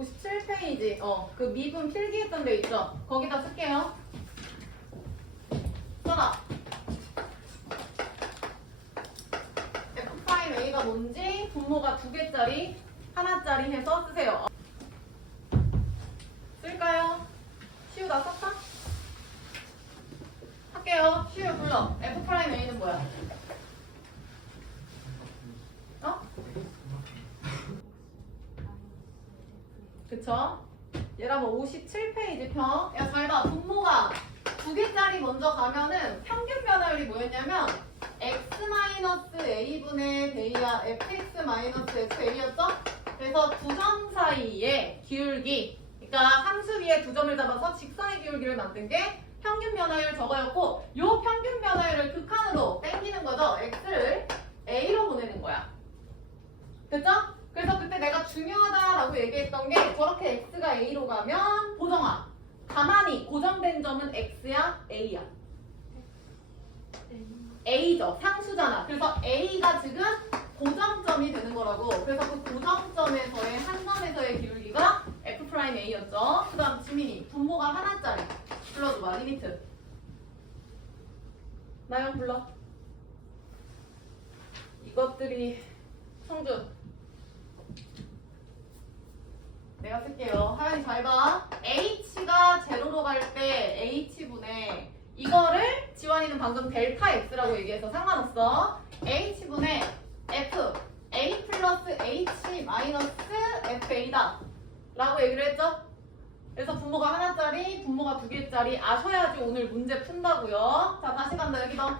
57페이지 그 미분 필기했던 데 있죠? 거기다 쓸게요. 써라. F'A가 뭔지 분모가 2개짜리 하나짜리 해서 쓰세요. 쓸까요? 시우 다 썼다? 할게요. 시우 불러. F'A는 뭐야? 그쵸? 얘가 뭐 57페이지 평. 야, 잘 봐. 분모가 2개짜리 먼저 가면은 평균 변화율이 뭐였냐면 x-a분의 베이야 fx-fa였죠? 그래서 두 점 사이의 기울기, 그러니까 함수 위에 두 점을 잡아서 직선의 기울기를 만든 게 평균 변화율 저거였고, 요 평균 변화율을 극한으로 땡기는 거죠. x를 a로 보내는 거야. 됐죠? 그래서 그때 내가 중요하다라고 얘기했던 게 저렇게 x가 a로 가면 보정아, 가만히 고정된 점은 x야 a야? a죠. 상수잖아. 그래서 a가 지금 고정점이 되는 거라고. 그래서 그 고정점에서의 한 점에서의 기울기가 F'A였죠. 그 다음 지민이 분모가 하나짜리 불러줘봐. 리미트. 나영 불러. 이것들이 성준 내가 쓸게요. 하연이 잘 봐. h가 제로로 갈 때 h분의 이거를 지환이는 방금 델타 x라고 얘기해서 상관없어. h분의 f a 플러스 h 마이너스 fa다 라고 얘기를 했죠. 그래서 분모가 하나짜리, 분모가 2개짜리 아셔야지 오늘 문제 푼다고요. 자, 다시 간다. 여기 봐.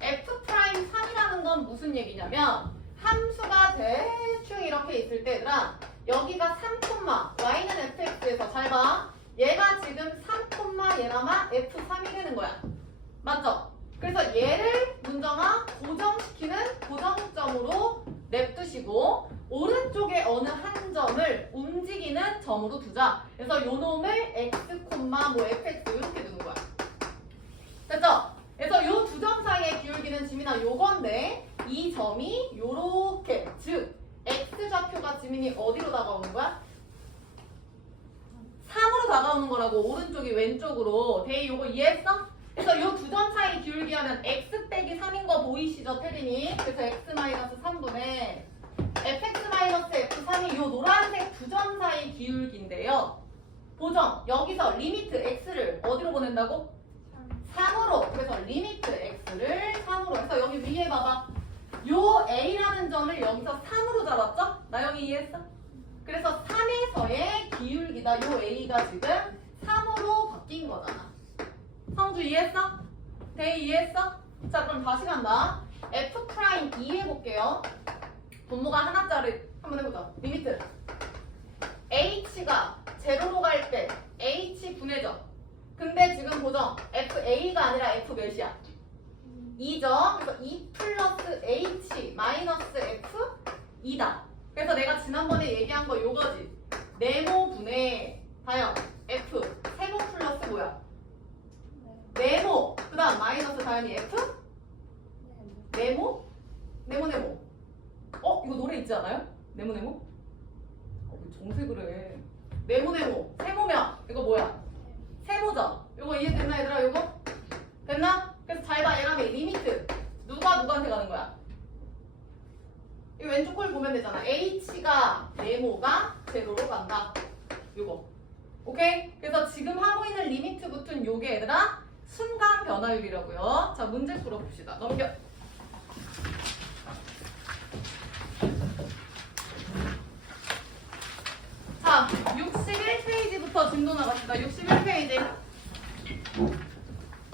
F'3이라는 건 무슨 얘기냐면 함수가 대충 이렇게 있을 때 얘들아, 여기가 3, y는 fx에서 잘 봐. 얘가 지금 3, 얘라마 f3이 되는 거야. 맞죠? 그래서 얘를 문정아 고정시키는 고정점으로 냅두시고 오른쪽에 어느 한 점을 움직이는 점으로 두자. 그래서 요 놈을 x, 뭐 fx 이렇게 두는 거야. 됐죠? 그래서 요 두 점 사이의 기울기는 지민아 요건데 이 점이 요렇게, 즉 x좌표가 지민이 어디로 다가오는 거야? 3으로 다가오는 거라고. 오른쪽이 왼쪽으로. 대희 요거 이해했어? 그래서 요 두 점 사이 기울기 하면 x 빼기 3인 거 보이시죠, 태린이? 그래서 x-3분의 fx-f3이 요 노란색 두 점 사이 기울기인데요. 보정, 여기서 리미트 x를 어디로 보낸다고? 3으로. 그래서 리미트 x를 3으로 해서 여기 위에 봐봐. 요 a라는 점을 여기서 3으로 잡았죠? 나영이 이해했어? 그래서 3에서의 기울기다. 요 a가 지금 3으로 바뀐 거잖아. 성주 이해했어? 대희 이해했어? 자, 그럼 다시 간다. F' 이해해볼게요. 분모가 하나짜리 한번 해보자. 리미트 h가 제로로 갈 때 h 분해죠. 근데 지금 보정 FA가 아니라 F 몇이야? 2죠. 그래서 2 플러스 H 마이너스 F 2다. 그래서 내가 지난번에 얘기한 거 요거지. 네모 분의 다영 F 세모 플러스 뭐야? 네모. 그 다음 마이너스 다영이 F? 네모? 네모. 이거 노래 있지 않아요? 네모? 왜 정색을 해. 네모. 세모면 이거 뭐야? 세모죠? 요거 이해됐나 얘들아? 요거? 됐나? 그래서 잘 봐. 얘랑 리미트 누가 누구한테 가는 거야? 이 왼쪽 꼴 보면 되잖아. h가 네모가 제로로 간다. 요거. 오케이? 그래서 지금 하고 있는 리미트 붙은 요게 얘들아 순간 변화율이라고요. 자, 문제 풀어봅시다. 넘겨. 자, 61페이지부터 진도 나갑시다. 61페이지.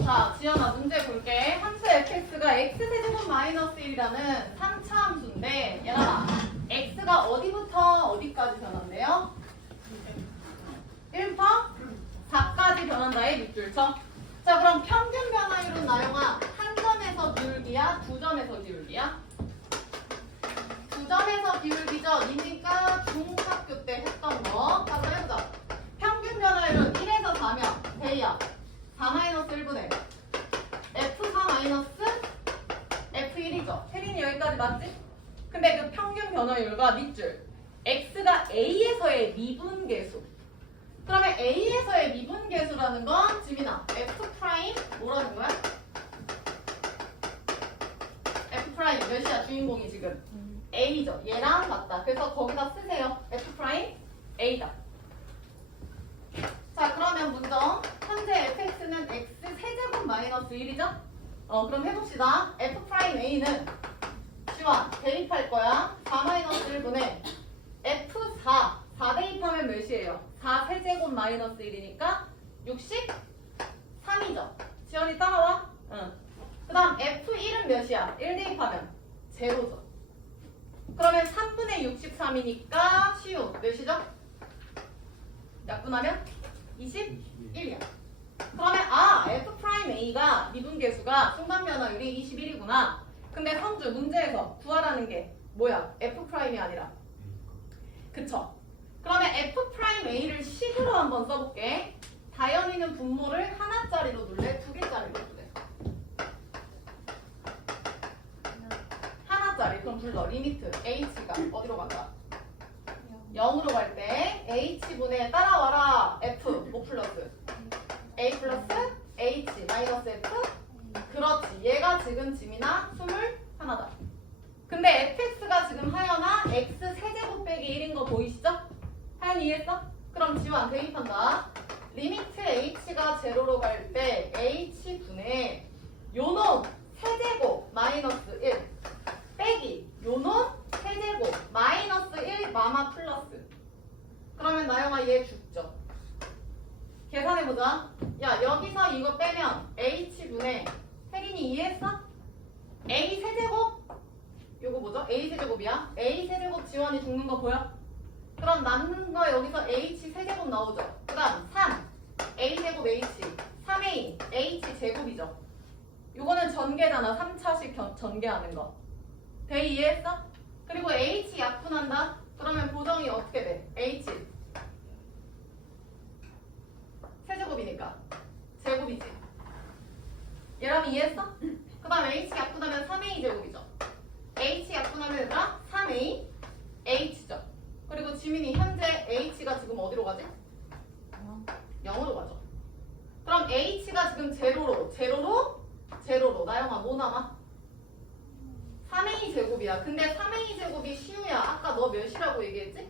자, 지연아 문제 볼게. 함수 fx가 x세제곱 마이너스 1이라는 3차 함수인데 얘들아 x가 어디부터 어디까지 변한대요? 1부터 4까지 변한다의 밑줄 쳐. 자, 그럼 평균 변화율은 나영아 한 점에서 기울기야? 두 점에서 기울기야? 두 점에서 기울기죠? 이니까 중학교 때 했던 거 한번 해보자. 평균 변화율은 1에서 4면 대이야 4-1분의 F4 F1이죠. 혜린이 여기까지 맞지? 근데 그 평균 변화율과 밑줄 x가 a에서의 미분계수. 그러면 a에서의 미분계수라는 건 지민아 f 프라임 뭐라는 거야? f 프라임 몇이야 주인공이 지금? a죠. 얘랑 같다. 그래서 거기다 쓰세요. f 프라임 a다. 자 그러면 문정 현재 fx는 x 세제곱 마이너스 1이죠? 그럼 해봅시다. f 프라임 a는 지원 대입할 거야. 4 마이너스 1분의 f4 4 대입하면 몇이에요? 4 세제곱 마이너스 1이니까 63이죠. 지원이 따라와? 응. 그 다음 f1은 몇이야? 1 대입하면 제로죠. 그러면 3분의 63이니까 시우 몇이죠? 약분하면 21이야. 그러면 f 프라임 a가 미분계수가 순간 변화율이 21이구나. 근데 성주 문제에서 구하라는 게 뭐야? f 프라임이 아니라. 그쵸? 그러면 f 프라임 a를 식으로 한번 써볼게. 다연이는 분모를 하나짜리로 둘래? 두 개짜리로 둘래? 하나짜리. 그럼 불러. 리미트 h가 어디로 간다? 0으로 갈 때 h분의 따라와라 f 뭐 플러스 a 플러스 h 마이너스 f. 그렇지. 얘가 지금 지민아 21다. 근데 fx가 지금 하연아 x 세제곱 빼기 1인 거 보이시죠? 하연 이해했어? 그럼 지원 대입한다. 리미트 h가 제로로 갈 때 h분의 요놈 세제곱 마이너스 1 빼기 요놈 세제곱 마이너스 1 마마 플러스. 그러면 나영아 얘 죽죠. 계산해보자. 야 여기서 이거 빼면 h분의 혜린이 이해했어? a 세제곱 요거 뭐죠? a 세제곱이야. a 세제곱 지원이 죽는 거 보여? 그럼 남는 거 여기서 h 세제곱 나오죠. 그 다음 3 a 제곱 h 3a h 제곱이죠. 요거는 전개잖아. 3차식 전개하는 거. 대 이해했어? 그리고 h 약분한다. 그러면 보정이 어떻게 돼? h 세제곱이니까 제곱이지. 얘라면 이해했어? 그 다음 h 약분하면 3a 제곱이죠. h 약분하면 얘들아 3a h죠. 그리고 지민이 현재 h가 지금 어디로 가지? 0으로 가죠. 그럼 h가 지금 제로로 나영아 뭐 남아? 3a 제곱이야. 근데 3a 제곱이 시우야. 아까 너 몇이라고 얘기했지?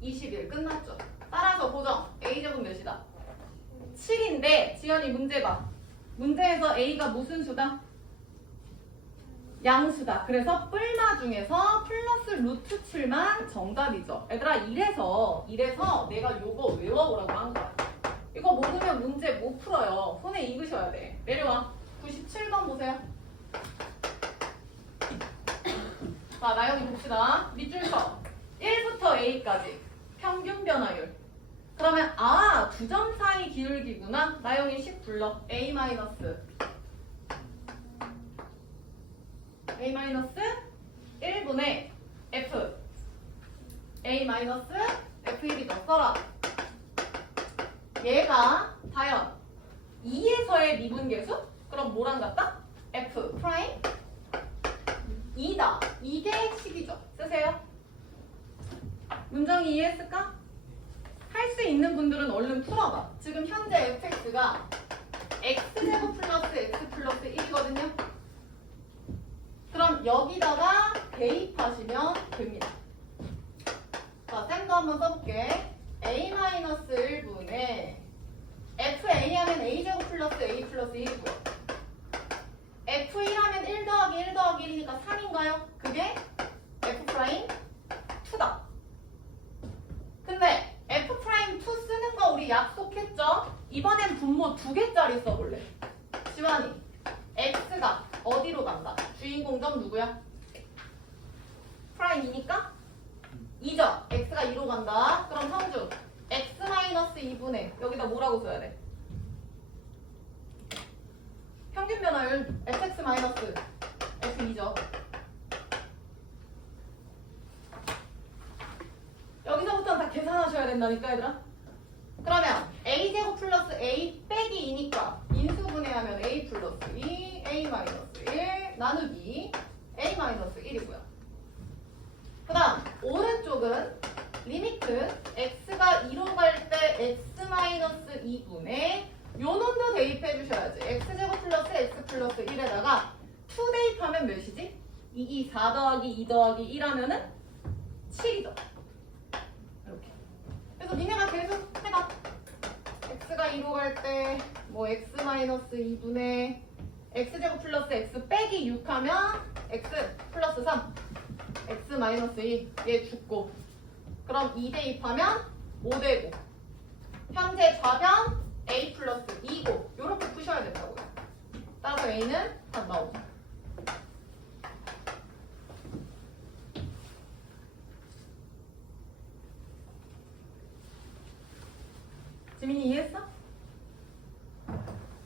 21 끝났죠. 따라서 보정 a 제곱 몇이다? 7인데 지연이 문제 봐. 문제에서 a가 무슨 수다? 양수다. 그래서 뿔마 중에서 플러스 루트 7만 정답이죠. 얘들아 이래서 내가 요거 외워오라고 한 거야. 이거 모르면 문제 못 풀어요. 손에 익으셔야 돼. 내려와. 97번 보세요. 자 나영이 봅시다. 밑줄서 1부터 a까지 평균 변화율. 그러면 두 점 사이 기울기구나. 나영이 10 불러. a 마이너스 1분의 f a 마이너스 f1이죠. 써라. 얘가 과연 2에서의 미분계수? 그럼 뭐랑 같다? f 프라임 2다. 이게 식이죠. 쓰세요. 문정이 이해했을까? 할 수 있는 분들은 얼른 풀어봐. 지금 현재 fx가 x제곱 플러스 x 플러스 1이거든요. 그럼 여기다가 대입하시면 됩니다. 자, 쌤도 한번 써볼게. a-1분의 fa 하면 a제곱 플러스 a 플러스 1이고요. f1 하면 1 더하기 1 더하기 1이니까 3인가요? 그게 f'2다. 근데 f'2 쓰는 거 우리 약속했죠? 이번엔 분모 2개짜리 써볼래. 지환이 x가 어디로 간다? 주인공 점 누구야? 프라임이니까 2죠? x가 2로 간다. 그럼 성주 x-2분의 여기다 뭐라고 써야 돼? 평균 변화율 fx-f2죠. 여기서부터는 다 계산하셔야 된다니까 얘들아. 그러면 a제곱 플러스 a 빼기 2니까 인수분해하면 a 플러스 2 a 마이너스 1 나누기 a 마이너스 1이고요. 그 다음 오른쪽은 4 더하기 2 더하기 1 하면은 7이죠. 이렇게. 그래서 니네가 계속 해봐. x가 2로 갈 때 뭐 x 마이너스 2분의 x제곱 플러스 x 빼기 6 하면 x 플러스 3 x 마이너스 2 얘 죽고 그럼 2 대입하면 5 되고 현재 좌변 a 플러스 2고 이렇게 푸셔야 된다고요. 따라서 a는 답 나오죠. 지민이 이해했어?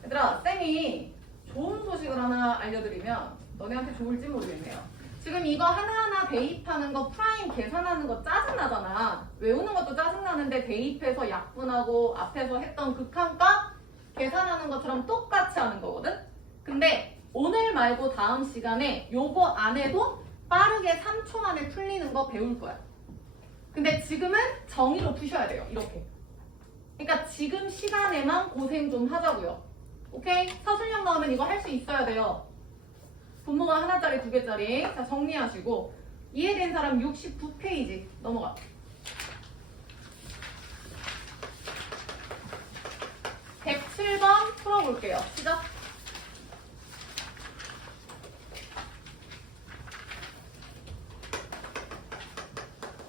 얘들아 쌤이 좋은 소식을 하나 알려드리면 너네한테 좋을지 모르겠네요. 지금 이거 하나하나 대입하는 거 프라임 계산하는 거 짜증나잖아. 외우는 것도 짜증나는데 대입해서 약분하고 앞에서 했던 극한값 계산하는 것처럼 똑같이 하는 거거든. 근데 오늘 말고 다음 시간에 요거 안 해도 빠르게 3초 만에 풀리는 거 배울 거야. 근데 지금은 정의로 푸셔야 돼요. 이렇게. 그러니까 지금 시간에만 고생 좀 하자고요. 오케이? 서술형 나오면 이거 할 수 있어야 돼요. 분모가 하나짜리, 두 개짜리. 자, 정리하시고 이해된 사람 69페이지 넘어가. (107번) 풀어볼게요. 시작.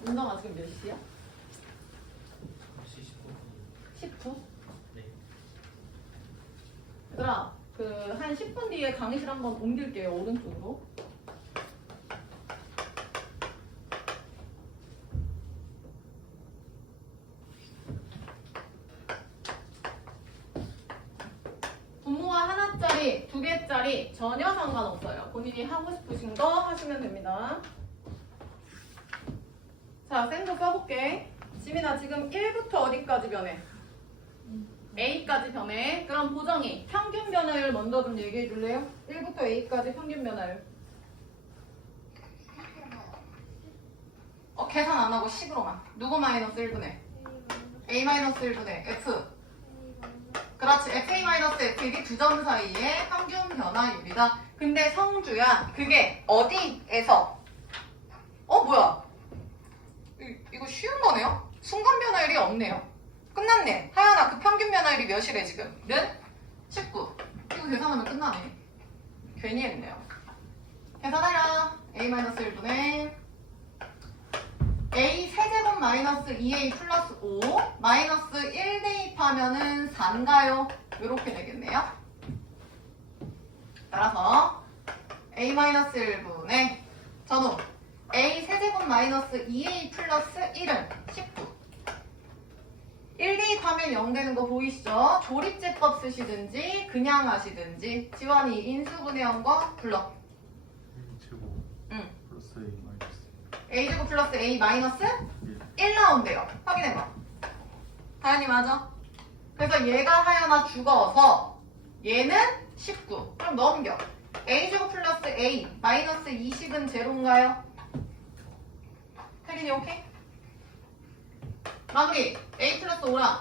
윤정아 지금 몇 시야? 19? 네. 얘들아 그 한 10분 뒤에 강의실 한번 옮길게요. 오른쪽으로. 분모가 하나짜리, 두 개짜리 전혀 상관없어요. 본인이 하고 싶으신 거 하시면 됩니다. 자, 쌤도 써볼게. 지민아 지금 1부터 어디까지 변해? A까지 변해. 그럼 보정이 평균 변화율 먼저 좀 얘기해 줄래요? 1부터 A까지 평균 변화율. 계산 안 하고 10으로만. 누구 마이너스 1분의? A 마이너스 1분의 F. 그렇지. FA 마이너스 F1이 두 점 사이의 평균 변화율이다. 근데 성주야, 그게 어디에서? 뭐야? 이거 쉬운 거네요? 순간 변화율이 없네요. 끝났네. 하연아, 그 평균 변화율이 몇이래 지금? 는? 19. 이거 계산하면 끝나네. 괜히 했네요. 계산하라. A-1분의 A 세제곱 마이너스 2A 플러스 5 마이너스 1 대입하면은 4인가요? 이렇게 되겠네요. 따라서 A-1분의 전후 A 세제곱 마이너스 2A 플러스 1은 19. 1 대입하면 0 되는 거 보이시죠? 조립제법 쓰시든지 그냥 하시든지. 지원이 인수분해한 거 불러. A제곱 플러스 A 마이너스 A제곱 플러스 A 마이너스 1 나온대요. 확인해봐. 다현이 맞아? 그래서 얘가 하여나 죽어서 얘는 19. 그럼 넘겨. A제곱 플러스 A 마이너스 20은 제로인가요? 혜린이 오케이? 마무리. A 플러스 5랑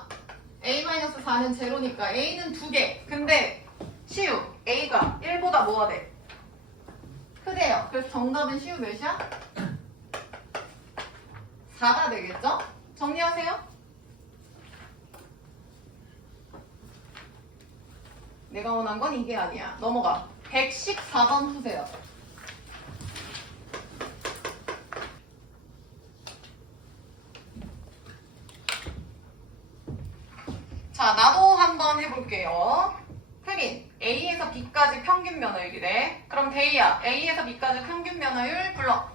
A 마이너스 4는 제로니까 A는 2개. 근데 시우 A가 1보다 뭐가 돼? 크대요. 그래서 정답은 시우 몇이야? 4가 되겠죠? 정리하세요. 내가 원한 건 이게 아니야. 넘어가. 114번 푸세요. 자, 나도 한번 해볼게요. 혜린, A에서 B까지 평균 변화율이래. 그럼 데이야, A에서 B까지 평균 변화율 불러.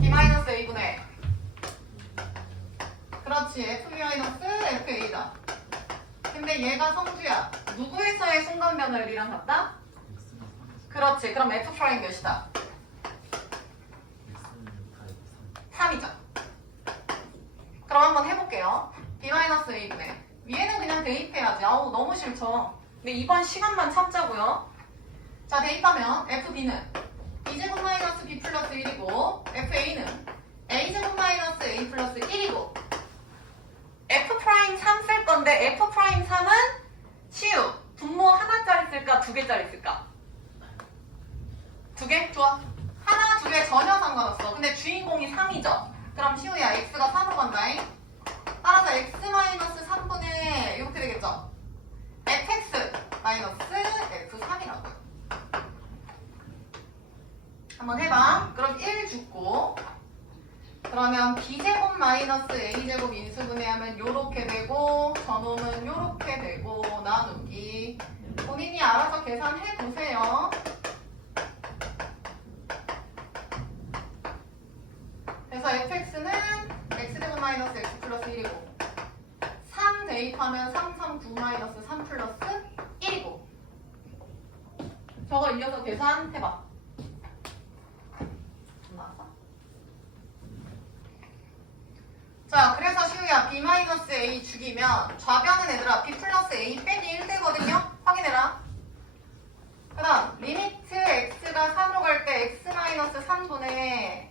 B-A분의 그렇지, F-FA다. 근데 얘가 성주야. 누구에서의 순간 변화율이랑 같다? 그렇지, 그럼 F' 몇이다? 3이죠. 그럼 한번 해볼게요. B-A분의 위에는 그냥 대입해야지. 아우 너무 싫죠. 근데 이번 시간만 참자고요. 자, 대입하면 FB는 B제곱 마이너스 B 플러스 1이고 FA는 A제곱 마이너스 A 플러스 1이고 F'3 쓸 건데 F'3은 치유 분모 하나짜리 쓸까 두 개짜리 쓸까? 되죠? 그럼 1 죽고 그러면 b제곱 마이너스 a제곱 인수분해하면 요렇게 되고 저놈은 요렇게 되고 나누기 본인이 알아서 계산해 보세요. 그래서 fx는 x제곱 마이너스 x 플러스 1이고 3 대입하면 3, 3, 9 마이너스 3 플러스 1이고 저거 이어서 계산해봐. 자, 그래서 시우야 b-a 죽이면 좌변은 얘들아 b 플러스 a 빼기 1 되거든요? 확인해라. 그 다음 리미트 x가 3으로 갈 때 x-3분의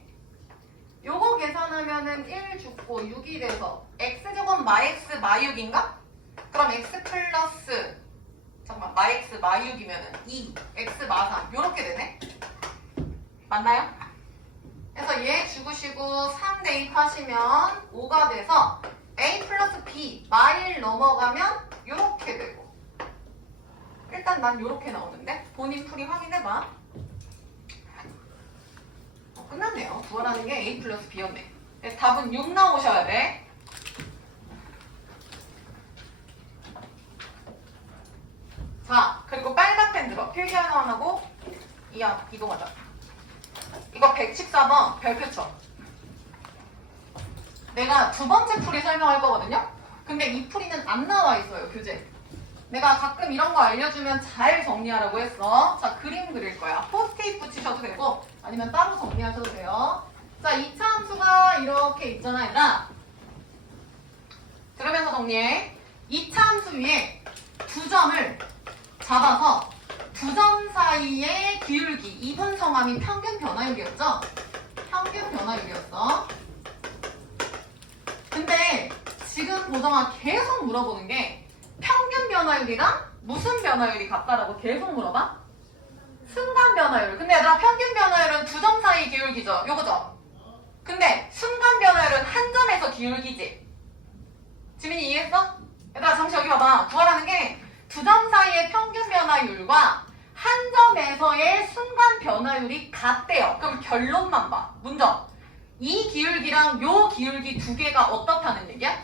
요거 계산하면은 1 죽고 6이 돼서 x제곱 마x 마6인가? 그럼 x 플러스 잠깐만 마x 마6이면은 2 x 마3 요렇게 되네? 맞나요? 그래서 얘 죽으시고 3 대입하시면 5가 돼서 a 플러스 b 마1 넘어가면 요렇게 되고 일단 난 요렇게 나오는데 본인 풀이 확인해봐. 끝났네요. 구하라는 게 a 플러스 b였네. 답은 6 나오셔야 돼. 자, 그리고 빨간 펜 들어. 필기 하나 하고 이거 맞아. 이거 114번 별표쳐. 내가 두 번째 풀이 설명할 거거든요. 근데 이 풀이는 안 나와 있어요, 교재. 내가 가끔 이런 거 알려주면 잘 정리하라고 했어. 자, 그림 그릴 거야. 포스트잇 붙이셔도 되고 아니면 따로 정리하셔도 돼요. 자, 2차 함수가 이렇게 있잖아, 얘들아. 들으면서 정리해. 2차 함수 위에 두 점을 잡아서 두 점 사이의 기울기, 이분성함이 평균 변화율이었죠? 평균 변화율이었어. 근데 지금 보정아 계속 물어보는 게 평균 변화율이랑 무슨 변화율이 같다라고 계속 물어봐? 순간 변화율. 근데 얘들아 평균 변화율은 두 점 사이 기울기죠? 요거죠? 근데 순간 변화율은 한 점에서 기울기지? 지민이 이해했어? 얘들아 잠시 여기 봐봐. 구하라는 게 두 점 사이의 평균 변화율과 한 점에서의 순간 변화율이 같대요. 그럼 결론만 봐. 문점. 이 기울기랑 요 기울기 두 개가 어떻다는 얘기야?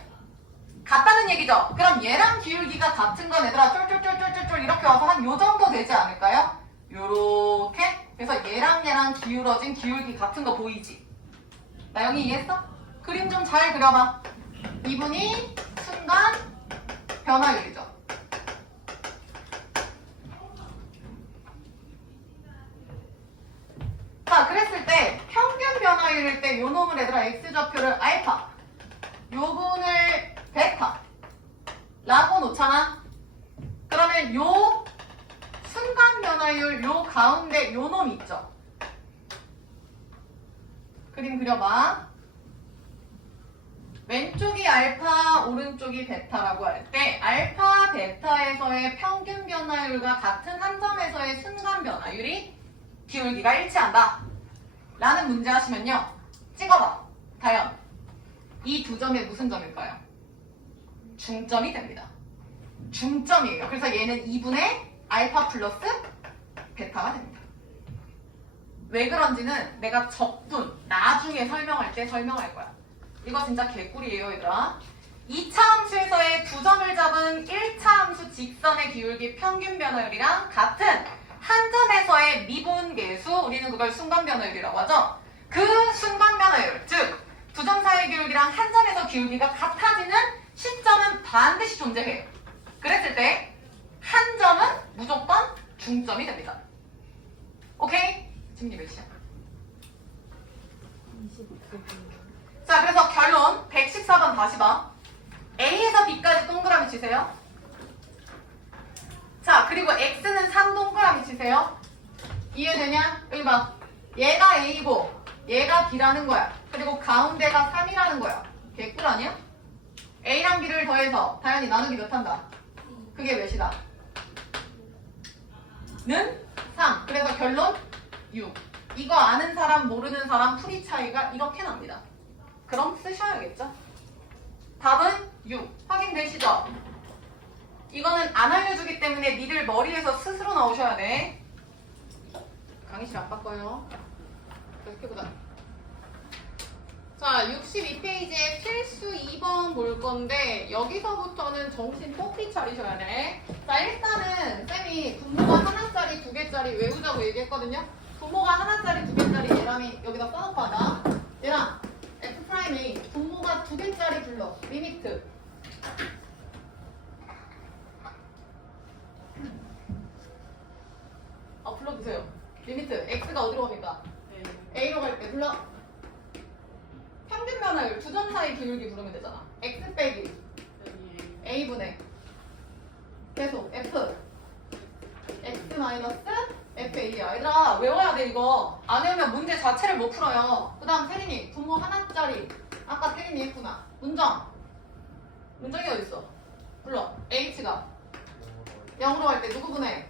같다는 얘기죠? 그럼 얘랑 기울기가 같은 건 얘들아 쫄쫄쫄쫄쫄쫄 이렇게 와서 한 요 정도 되지 않을까요? 요렇게? 그래서 얘랑 기울어진 기울기 같은 거 보이지? 나영이 이해했어? 그림 좀 잘 그려봐. 이분이 순간 변화율이죠. 자, 그랬을 때 평균 변화율일 때 요 놈을 얘들아 x좌표를 알파 요분을 베타 라고 놓잖아. 그러면 요 순간 변화율 요 가운데 요 놈 있죠. 그림 그려봐. 왼쪽이 알파 오른쪽이 베타라고 할 때 알파 베타에서의 평균 변화율과 같은 한 점에서의 순간 변화율이 기울기가 일치한다 라는 문제 하시면요 찍어봐. 다연 이 두 점이 무슨 점일까요? 중점이 됩니다. 중점이에요. 그래서 얘는 2분의 알파 플러스 베타가 됩니다. 왜 그런지는 내가 적분 나중에 설명할 때 설명할 거야. 이거 진짜 개꿀이에요 얘들아. 2차 함수에서의 두 점을 잡은 1차 함수 직선의 기울기 평균 변화율이랑 같은 한 점에서의 미분계수, 우리는 그걸 순간 변화율이라고 하죠. 그 순간 변화율, 즉 두 점 사이의 기울기랑 한 점에서 기울기가 같아지는 시점은 반드시 존재해요. 그랬을 때 한 점은 무조건 중점이 됩니다. 오케이? 지금 몇 시야? 자, 그래서 결론 114번 다시 봐. A에서 B까지 동그라미 치세요. 자, 그리고 X는 3 동그라미 치세요. 이해되냐? 여기 봐. 얘가 A고 얘가 B라는 거야. 그리고 가운데가 3이라는 거야. 개꿀 아니야? A랑 B를 더해서 다현이 나누기 몇 한다? 그게 몇이다? 는 3. 그래서 결론 6. 이거 아는 사람 모르는 사람 풀이 차이가 이렇게 납니다. 그럼 쓰셔야겠죠? 답은 6. 확인되시죠? 이거는 안 알려주기 때문에 니들 머리에서 스스로 나오셔야 돼. 강의실 안 바꿔요. 계속해보자. 자, 62페이지에 필수 2번 볼 건데 여기서부터는 정신 똑띠 차리셔야 돼. 자, 일단은 쌤이 분모가 하나짜리, 두 개짜리 외우자고 얘기했거든요. 분모가 하나짜리, 두 개짜리 얘랑이 여기다 써놓고 하자. 얘랑 F'A 분모가 두 개짜리 불러. 리미트. 불러주세요. 리미트. X가 어디로 갑니까? A로 갈 때 불러. 평균 변화율 두 점 사이 기울기 부르면 되잖아. X 빼기 A분의 계속 F X 마이너스 FA야. 얘들아 외워야 돼 이거. 안 외우면 문제 자체를 못 풀어요. 그 다음 세린이 분모 하나짜리. 아까 세린이 했구나. 문정이 어딨어? 불러. H가 0으로 갈 때 누구 분해?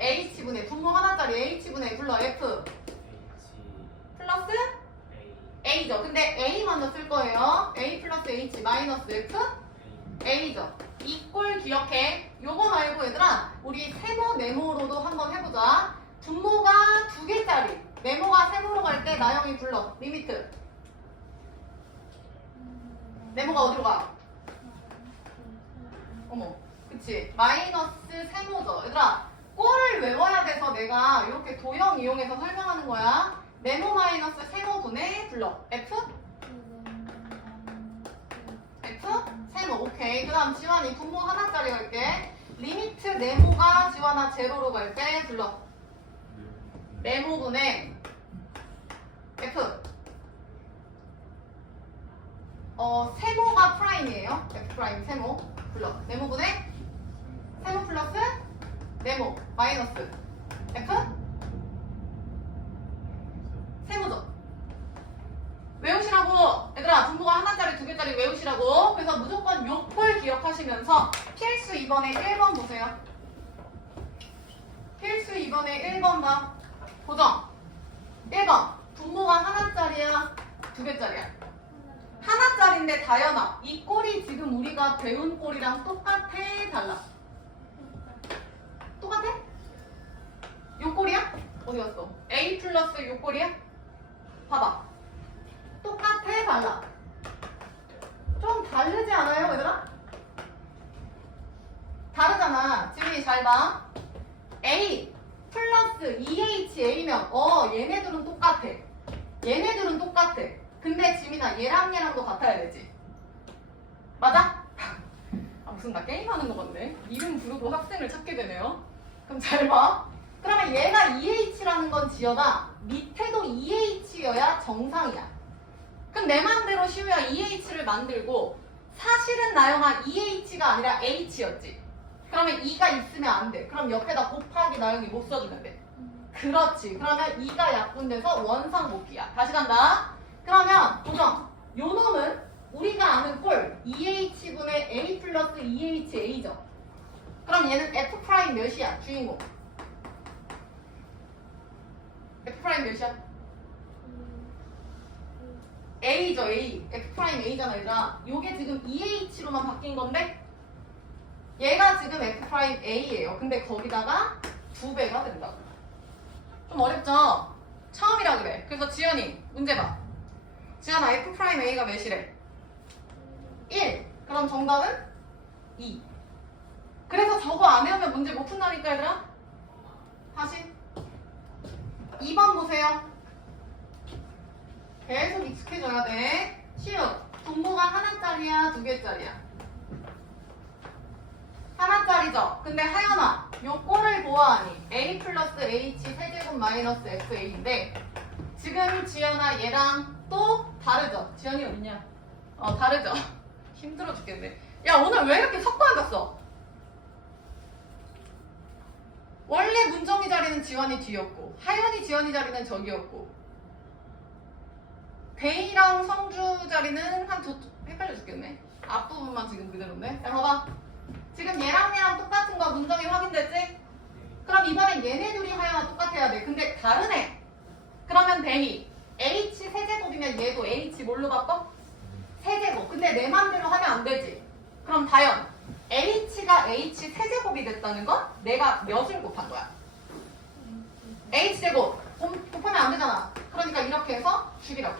H분의 분모 하나짜리 H분의 불러 F 플러스 A죠. 근데 A 먼저 쓸 거예요. A 플러스 H 마이너스 F A죠. 이 꼴 기억해. 요거 말고 얘들아 우리 세모 네모로도 한번 해보자. 분모가 두 개짜리 네모가 세모로 갈 때 나영이 불러. 리미트. 네모가 어디로 가? 어머 그치 마이너스 세모죠. 얘들아 꼴을 외워야 돼서 내가 이렇게 도형 이용해서 설명하는 거야. 네모 마이너스 세모분의 불러. F? 세모. 오케이. 그 다음 지환이 분모 하나짜리 갈게. 리미트 네모가 지환아 제로로 갈 때 불러. 네모분의 F. 세모가 프라임이에요. F 프라임 세모. 불러. 네모분의 세모 플러스 네모 마이너스 F 세모죠. 외우시라고 얘들아 분모가 하나짜리 두 개짜리 외우시라고. 그래서 무조건 요꼴 기억하시면서 필수 2번에 1번 보세요. 필수 2번에 1번 봐. 고정 1번 분모가 하나짜리야 두 개짜리야? 하나짜리인데 다연아 이 꼴이 지금 우리가 배운 꼴이랑 똑같아 달라? 똑같아? 요 꼴이야? 어디 갔어? A 플러스 요 꼴이야? 봐봐. 똑같아? 달라? 좀 다르지 않아요, 얘들아? 다르잖아. 지민이 잘 봐. A 플러스 2HA면 얘네들은 똑같아. 얘네들은 똑같아. 근데 지민아 얘랑도 같아야 되지. 맞아? 무슨 나 게임하는 거 같네. 이름 부르고 학생을 찾게 되네요. 그럼 잘 봐. 그러면 얘가 2H라는 건 지어다. 밑에도 2H여야 정상이야. 그럼 내 맘대로 시우야 2H를 만들고 사실은 나영아 2H가 아니라 H였지. 그러면 2가 있으면 안 돼. 그럼 옆에다 곱하기 나영이 못 써주면 돼. 그렇지. 그러면 2가 약분돼서 원상복귀야. 다시 간다. 그러면 고정. 요 놈은 우리가 아는 꼴 2H분의 A 플러스 2HA죠. 그럼 얘는 F 프라임 몇이야? 주인공. F 프라임 몇이야? A죠, A. F 프라임 A잖아, 얘들아. 요게 지금 2H로만 바뀐 건데 얘가 지금 F 프라임 A예요. 근데 거기다가 2배가 된다고. 좀 어렵죠? 처음이라 그래. 그래서 지연이 문제 봐. 지연아, F 프라임 A가 몇이래? 1. 그럼 정답은 2. 그래서 저거 안 외우면 문제 못 푼다니까 얘들아. 다시 2번 보세요. 계속 익숙해져야 돼. 시우 분모가 하나짜리야 두 개짜리야? 하나짜리죠. 근데 하연아 요 꼴을 보아하니 A 플러스 H 세제곱 마이너스 FA인데 지금 지연아 얘랑 또 다르죠? 지연이 어딨냐? 다르죠? 힘들어 죽겠네. 야 오늘 왜 이렇게 섞어 앉았어? 원래 문정이 자리는 지환이 뒤였고 하연이 지연이 자리는 저기였고 대희랑 성주 자리는 헷갈려 죽겠네. 앞부분만 지금 그대로인데. 자 봐봐. 지금 얘랑 똑같은 거 문정이 확인됐지? 그럼 이번엔 얘네 둘이 하연아 똑같아야 돼. 근데 다르네. 그러면 대희 H 세제곱이면 얘도 H 뭘로 바꿔? 세제곱. 근데 내 맘대로 하면 안 되지. 그럼 다연 H가 H 세제곱이 됐다는 건 내가 몇을 곱한 거야? H제곱 곱하면 안 되잖아. 그러니까 이렇게 해서 죽이라고.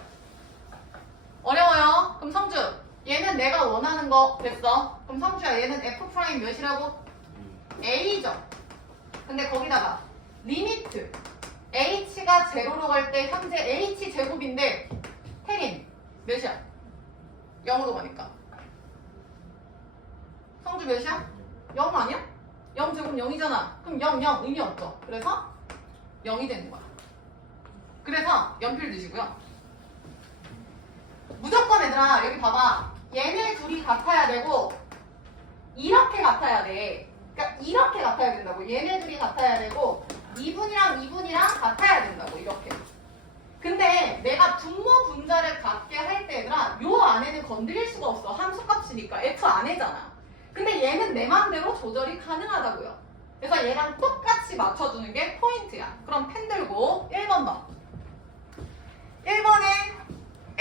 어려워요? 그럼 성주, 얘는 내가 원하는 거 됐어. 그럼 성주야, 얘는 f 프라임 몇이라고? a죠. 근데 거기다가 리미트 h가 제로로 갈 때 현재 h 제곱인데 태린 몇이야? 0으로 가니까. 성주 몇이야? 0 아니야? 0 제곱 0이잖아. 그럼 0, 0 의미 없죠. 그래서 0이 되는 거야. 그래서 연필 드시고요. 무조건 얘들아 여기 봐봐. 얘네 둘이 같아야 되고 이렇게 같아야 돼. 그러니까 이렇게 같아야 된다고. 얘네 둘이 같아야 되고 2분이랑 2분이랑 같아야 된다고. 이렇게. 근데 내가 분모 분자를 같게 할 때 얘들아 요 안에는 건드릴 수가 없어. 함수값이니까 f 안에잖아. 근데 얘는 내 맘대로 조절이 가능하다고요. 그래서 얘랑 똑같이 맞춰주는 게 포인트야. 그럼 펜 들고 1번 봐. 1번에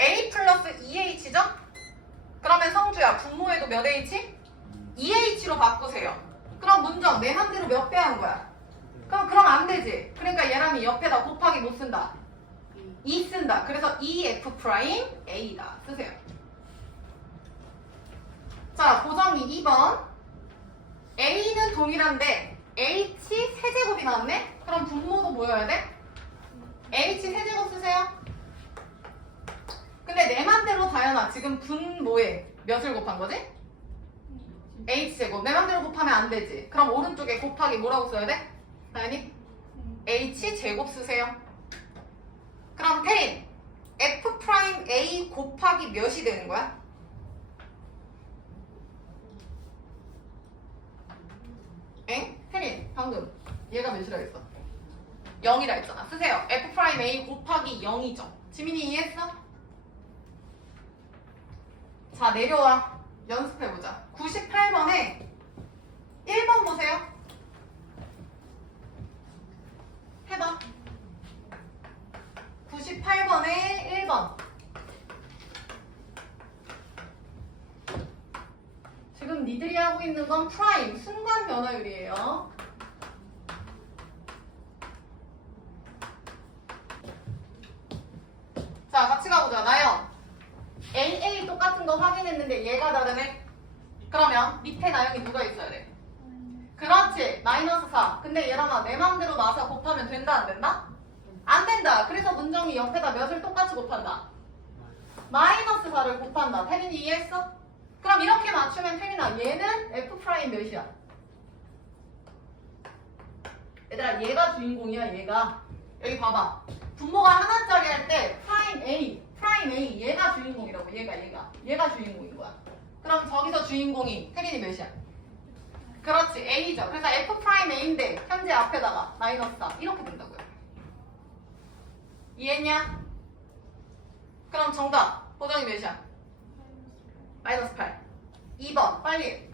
a 플러스 2h죠? 그러면 성주야 분모에도 몇 h? 2h로 바꾸세요. 그럼 문정 내 맘대로 몇 배 하는 거야? 그럼 안 되지. 그러니까 얘랑 이 옆에다 곱하기 못 쓴다. 2 쓴다. 그래서 2f 프라임 a다. 쓰세요. 자, 보정이 2번. a는 동일한데 h 세제곱이 나왔네? 그럼 분모도 뭐여야 돼? h 세제곱 쓰세요. 근데 내 맘대로 다현아 지금 분모에 몇을 곱한 거지? h제곱. 내 맘대로 곱하면 안 되지. 그럼 오른쪽에 곱하기 뭐라고 써야 돼? 다현이? h제곱 쓰세요. 그럼 태인 f 프라임 a 곱하기 몇이 되는 거야? 엥? 태린 방금 얘가 몇이라 했어? 0이라 했잖아. 쓰세요. f 프라임 a 곱하기 0이죠. 지민이 이해했어? 자 내려와. 연습해보자. 98번에 1번 보세요. 해봐. 98번에 1번. 지금 니들이 하고 있는 건 프라임, 순간 변화율이에요. 자, 같이 가보자. 나연. AA 똑같은 거 확인했는데 얘가 다르네? 그러면 밑에 나연이 누가 있어야 돼? 그렇지. 마이너스 4. 근데 얘랑아 내 맘대로 나서 곱하면 된다 안 된다? 안 된다. 그래서 문정이 옆에다 몇을 똑같이 곱한다? 마이너스 4를 곱한다. 태린이 이해했어? 그럼 이렇게 맞추면 태린아 얘는 f 프라임 몇이야? 얘들아 얘가 주인공이야. 얘가. 여기 봐봐. 분모가 하나짜리 할 때 프라임 A 얘가 주인공이라고. 얘가 주인공인 거야. 그럼 저기서 주인공이 태린이 몇이야? 그렇지 A죠. 그래서 f 프라임 A인데 현재 앞에다가 마이너스 4 이렇게 된다고요. 이해했냐? 그럼 정답 보정이 몇이야? 마이너스 8. 2번 빨리.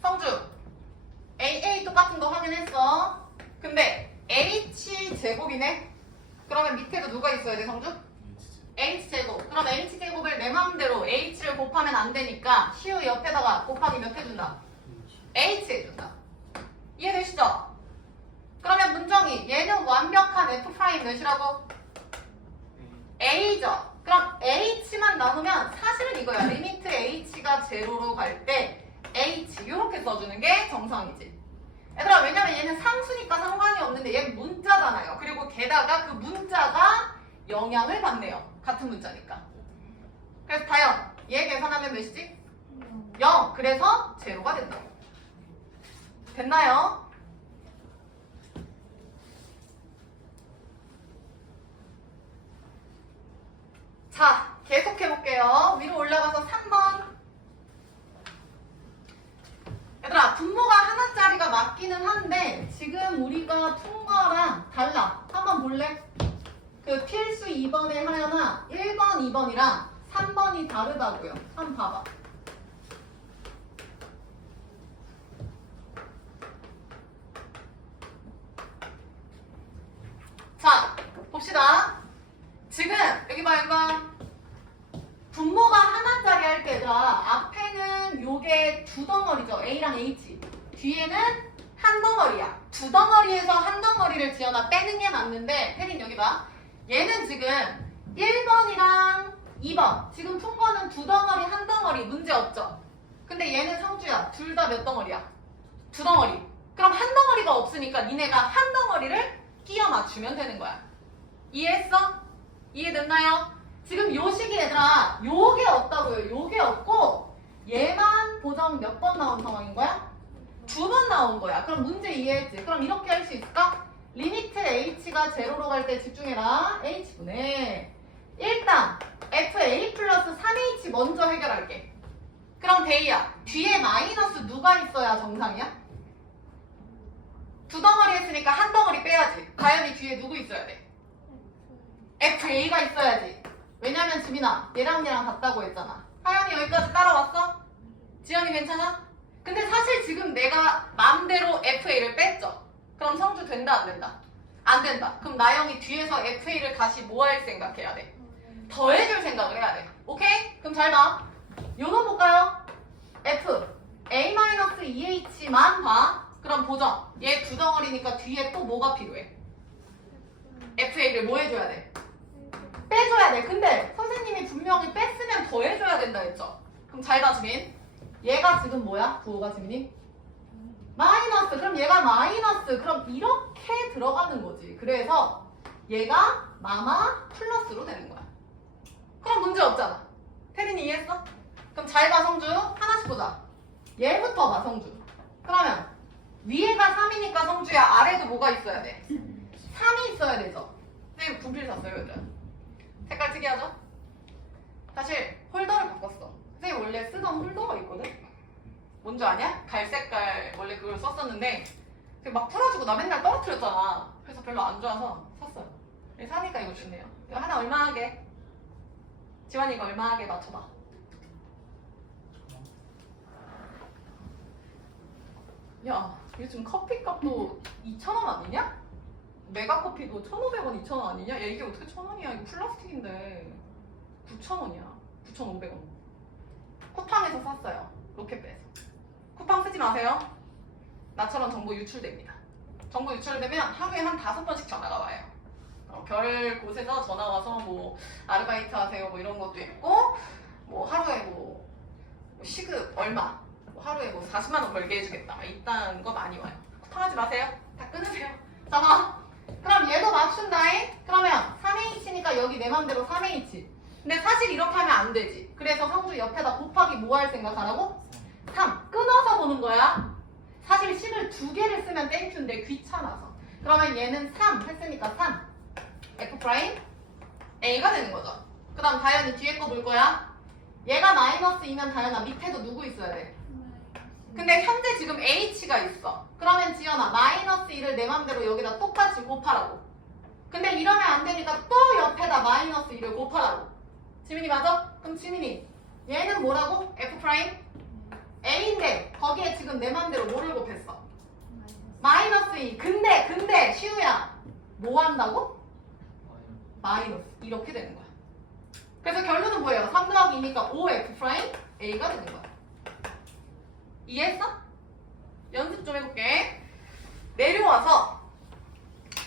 성주 AA 똑같은 거 확인했어. 근데 H제곱이네? 그러면 밑에도 누가 있어야 돼 성주? H제곱. 그럼 H제곱을 내 맘대로 H를 곱하면 안 되니까 시우 옆에다가 곱하기 몇 해준다? H 해준다. 이해되시죠? 그러면 문정이 얘는 완벽한 F 프라임 몇이라고? A죠. 그럼 H만 나누면 사실은 이거야. 리미트 H가 제로로 갈 때 H 이렇게 써주는 게 정상이지. 얘들아 왜냐면 얘는 상수니까 상관이 없는데 얘는 문자잖아요. 그리고 게다가 그 문자가 영향을 받네요. 같은 문자니까. 그래서 다연 얘 계산하면 몇이지? 0. 그래서 제로가 된다고. 됐나요? 자 계속해볼게요. 위로 올라가서 3번. 얘들아 분모가 하나짜리가 맞기는 한데 지금 우리가 푼 거랑 달라. 한번 볼래? 그 필수 2번에 하여나 1번, 2번이랑 3번이 다르다고요. 한번 봐봐. 자, 봅시다. 지금 여기 봐, 여기 봐. 분모가 하나짜리 할 때 얘들아, 앞에는 요게 두 덩어리죠. A랑 H. 뒤에는 한 덩어리야. 두 덩어리에서 한 덩어리를 지어놔 빼는 게 맞는데, 혜린 여기 봐. 얘는 지금 1번이랑 2번. 지금 푼 거는 두 덩어리, 한 덩어리. 문제 없죠? 근데 얘는 성주야. 둘 다 몇 덩어리야? 두 덩어리. 그럼 한 덩어리가 없으니까 니네가 한 덩어리를 끼워 맞추면 되는 거야. 이해했어? 이해됐나요? 지금 요 식이 얘들아, 요게 없다고요. 요게 없고 얘만 보정 몇 번 나온 상황인 거야? 두 번 나온 거야. 그럼 문제 이해했지? 그럼 이렇게 할 수 있을까? 리미트 h가 제로로 갈 때 집중해라. h분의 일단 fa 플러스 3h 먼저 해결할게. 그럼 데이야, 뒤에 마이너스 누가 있어야 정상이야? 두 덩어리 했으니까 한 덩어리 빼야지. 가연이 뒤에 누구 있어야 돼? FA가 있어야지. 왜냐면 지민아, 얘랑 같다고 했잖아. 하연이 여기까지 따라왔어? 지연이 괜찮아? 근데 사실 지금 내가 맘대로 FA를 뺐죠? 그럼 성주 된다 안 된다? 안 된다. 그럼 나영이 뒤에서 FA를 다시 뭐 할 생각해야 돼? 더해줄 생각을 해야 돼. 오케이? 그럼 잘 봐. 요거 볼까요? F A-2H만 봐. 그럼 보정. 얘 두 덩어리니까 뒤에 또 뭐가 필요해? FA를 뭐 해줘야 돼? 빼줘야 돼. 근데 선생님이 분명히 뺐으면 더 해줘야 된다 했죠? 그럼 잘 봐, 지민. 얘가 지금 뭐야? 부호가 지민이? 마이너스. 그럼 얘가 마이너스. 그럼 이렇게 들어가는 거지. 그래서 얘가 마마 플러스로 되는 거야. 그럼 문제 없잖아. 태린이 이해했어? 그럼 잘 봐, 성주. 하나씩 보자. 얘부터 봐, 성주. 그러면 위에가 3이니까 성주야, 아래도 뭐가 있어야 돼? 3이 있어야 되죠? 선생님 분필 샀어요, 얘들아. 색깔 특이하죠? 사실 홀더를 바꿨어. 선생님 원래 쓰던 홀더가 있거든? 뭔지 아냐? 갈색깔 원래 그걸 썼었는데 막 풀어주고 나 맨날 떨어뜨렸잖아. 그래서 별로 안 좋아서 샀어요. 사니까 이거 좋네요. 이거 하나 얼마 하게? 지환이 이거 얼마 하게 맞춰봐. 야, 요즘 커피값도 2,000원 아니냐? 메가커피도 1,500원, 2,000원 아니냐? 야, 이게 어떻게 1,000원이야? 이거 플라스틱인데 9,000원이야. 9,500원. 쿠팡에서 샀어요. 로켓배에서. 쿠팡 쓰지 마세요. 나처럼 정보 유출됩니다. 정보 유출되면 하루에 한 5번씩 전화가 와요. 별 곳에서 전화 와서 뭐 아르바이트 하세요 뭐 이런 것도 있고, 뭐 하루에 뭐 시급 얼마, 뭐 하루에 뭐 40만 원 벌게 해주겠다, 이딴 거 많이 와요. 쿠팡하지 마세요. 다 끊으세요. 자, 봐. 그럼 얘도 맞춘다잉? 그러면 3H니까 여기 내 맘대로 3H. 근데 사실 이렇게 하면 안 되지. 그래서 성주 옆에다 곱하기 뭐 할 생각하라고? 3. 끊어서 보는 거야. 사실 식을 2개를 쓰면 땡큐인데 귀찮아서. 그러면 얘는 3 했으니까 3. F 프라임 A가 되는 거죠. 그 다음 다현이 뒤에 거 볼 거야. 얘가 마이너스이면 다현아 밑에도 누구 있어야 돼? 근데 현재 지금 H가 있어. 그러면 지연아 마이너스 1을 내 맘대로 여기다 똑같이 곱하라고. 근데 이러면 안 되니까 또 옆에다 마이너스 1을 곱하라고. 지민이 맞아? 그럼 지민이 얘는 뭐라고? F 프라임 A인데 거기에 지금 내 맘대로 뭐를 곱했어? 마이너스 2. 근데 시우야 뭐 한다고? 마이너스. 이렇게 되는 거야. 그래서 결론은 뭐예요? 3 더하기 2니까 5F 프라임 A가 되는 거야. 이해했어? 연습 좀 해볼게. 내려와서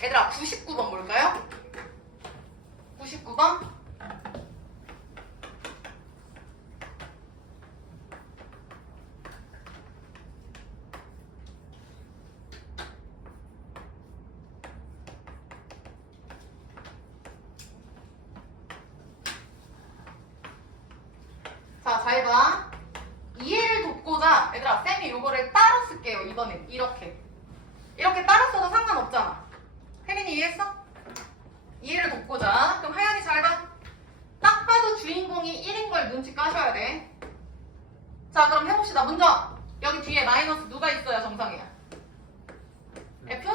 얘들아 99번 볼까요? 99번. 자, 잘 봐. 이해를 돕고자 얘들아 쌤이 요거를 따로 쓸게요. 이번엔 이렇게 따로 써도 상관없잖아. 혜린이 이해했어? 이해를 돕고자. 그럼 하연이 잘 봐. 딱 봐도 주인공이 1인 걸 눈치 까셔야 돼. 자, 그럼 해봅시다. 먼저 여기 뒤에 마이너스 누가 있어야 정상이야? F?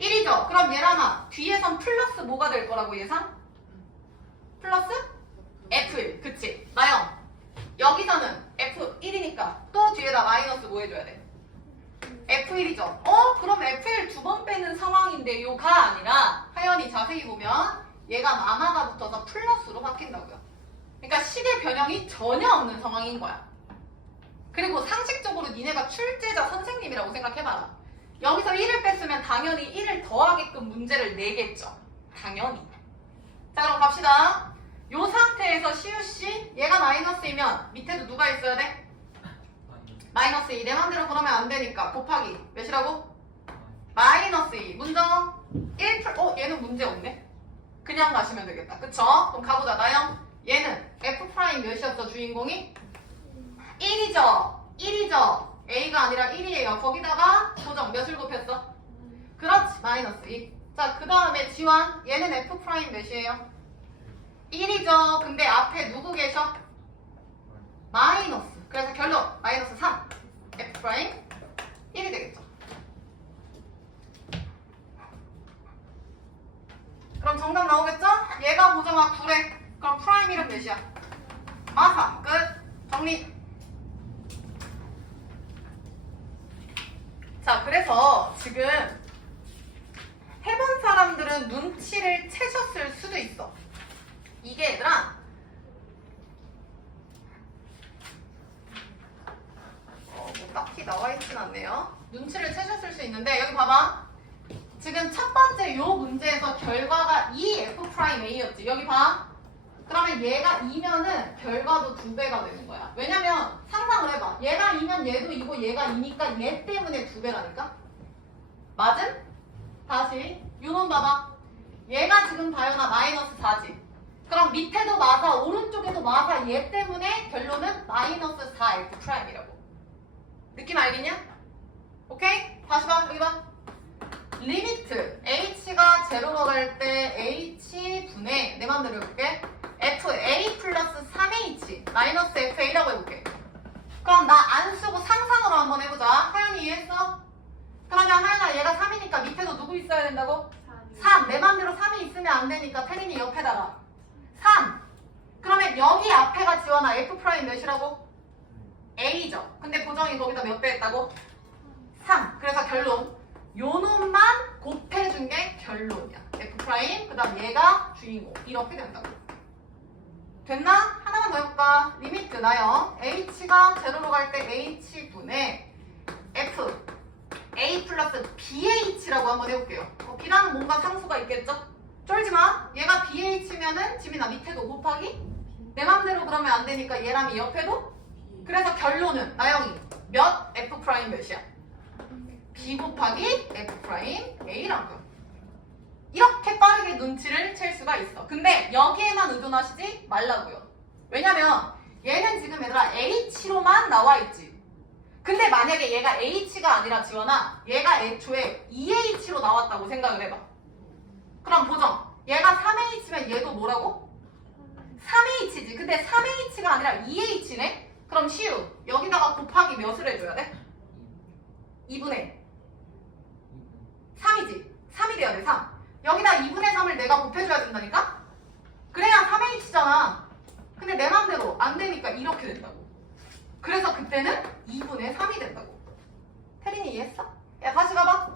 1이죠. 그럼 얘랑아 뒤에선 플러스 뭐가 될 거라고 예상? 플러스? F1. 그치? 나영 여기서는 F1이니까 또 뒤에다 마이너스 뭐 해줘야 돼? F1이죠. 그럼 F1 두 번 빼는 상황인데 요가 아니라 하연이 자세히 보면 얘가 마마가 붙어서 플러스로 바뀐다고요. 그러니까 식의 변형이 전혀 없는 상황인 거야. 그리고 상식적으로 니네가 출제자 선생님이라고 생각해봐라. 여기서 1을 뺐으면 당연히 1을 더하게끔 문제를 내겠죠. 당연히. 자, 그럼 갑시다. 요 상태에서 시우씨 얘가 마이너스이면 밑에도 누가 있어야 돼? 마이너스 2. 내 맘대로 그러면 안 되니까 곱하기 몇이라고? 마이너스 2. 문정 1풀. 얘는 문제 없네. 그냥 가시면 되겠다. 그쵸? 그럼 가보자. 나영. 얘는 F' 몇이었어? 주인공이? 1이죠. 1이죠. A가 아니라 1이에요. 거기다가 고정 몇을 곱했어? 그렇지. 마이너스 2. 자, 그 다음에 지환. 얘는 F' 몇이에요? 1이죠. 근데 앞에 누구 계셔? 마이너스. 그래서 결론 마이너스 3. F' 1이 되겠죠. 그럼 정답 나오겠죠? 얘가 고정아 9래. 그럼 프라임 이름 몇이야? 마사. 끝. 정리. 자, 그래서 지금 해본 사람들은 눈치를 채셨을 수도 있어. 이게 얘들아 뭐 딱히 나와 있진 않네요. 눈치를 채셨을 수 있는데 여기 봐봐. 지금 첫 번째 요 문제에서 결과가 2F'A였지. 여기 봐. 그러면 얘가 2면은 결과도 2배가 되는 거야. 왜냐면 상상을 해봐. 얘가 2면 얘도 2고 얘가 2니까 얘 때문에 2배라니까? 맞음? 다시 요놈 봐봐. 얘가 지금 다현아 마이너스 4지. 그럼 밑에도 마사 오른쪽에도 마사 얘 때문에 결론은 마이너스 4F'이라고. 느낌 알겠냐? 오케이? 다시 봐. 여기 봐. 리미트 h가 제로가 갈 때 h분의 내 맘대로 해볼게. fa 플러스 3h 마이너스 fa라고 해볼게. 그럼 나 안 쓰고 상상으로 한번 해보자. 하연이 이해했어? 그러면 하연아 얘가 3이니까 밑에도 누구 있어야 된다고? 3. 내 맘대로 3이 있으면 안 되니까 태린이 옆에다가 3. 그러면 여기 앞에가 지원아 f' 몇이라고? a죠. 근데 고정이 거기다 몇 배 했다고? 3. 그래서 결론 요 놈만 곱해준 게 결론이야. F' 그 다음 얘가 주인공. 이렇게 된다고. 됐나? 하나만 더 해볼까? 리미트 나요. h가 제로로 갈 때 h분의 f a 플러스 bh라고 한번 해볼게요. b라는 뭔가 상수가 있겠죠? 쫄지마. 얘가 bh면은 지민아 밑에도 곱하기? 내 맘대로 그러면 안 되니까 얘랑 이 옆에도? 그래서 결론은 나영이 몇? F' 몇이야? B 곱하기 F' A라고요. 이렇게 빠르게 눈치를 챌 수가 있어. 근데 여기에만 의존하시지 말라고요. 왜냐면 얘는 지금 얘들아 H로만 나와 있지. 근데 만약에 얘가 H가 아니라 지원아 얘가 애초에 2H로 나왔다고 생각을 해봐. 그럼 보정. 얘가 3H면 얘도 뭐라고? 3H지. 근데 3H가 아니라 2H네? 그럼 시우 여기다가 곱하기 몇을 해줘야 돼? 2분의 3이지. 3이 돼야 돼. 3. 여기다 2분의 3을 내가 곱해줘야 된다니까? 그래야 3H잖아. 근데 내 맘대로 안 되니까 이렇게 된다고. 그래서 그때는 2분의 3이 된다고. 태린이 이해했어? 야 다시 가봐.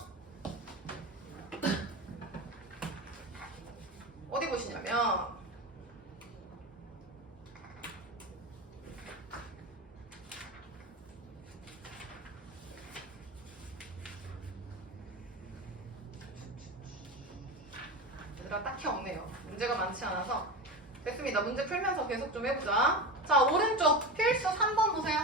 어디 보시냐면 딱히 없네요. 문제가 많지 않아서 됐습니다. 문제 풀면서 계속 좀 해보자. 자, 오른쪽 필수 3번 보세요.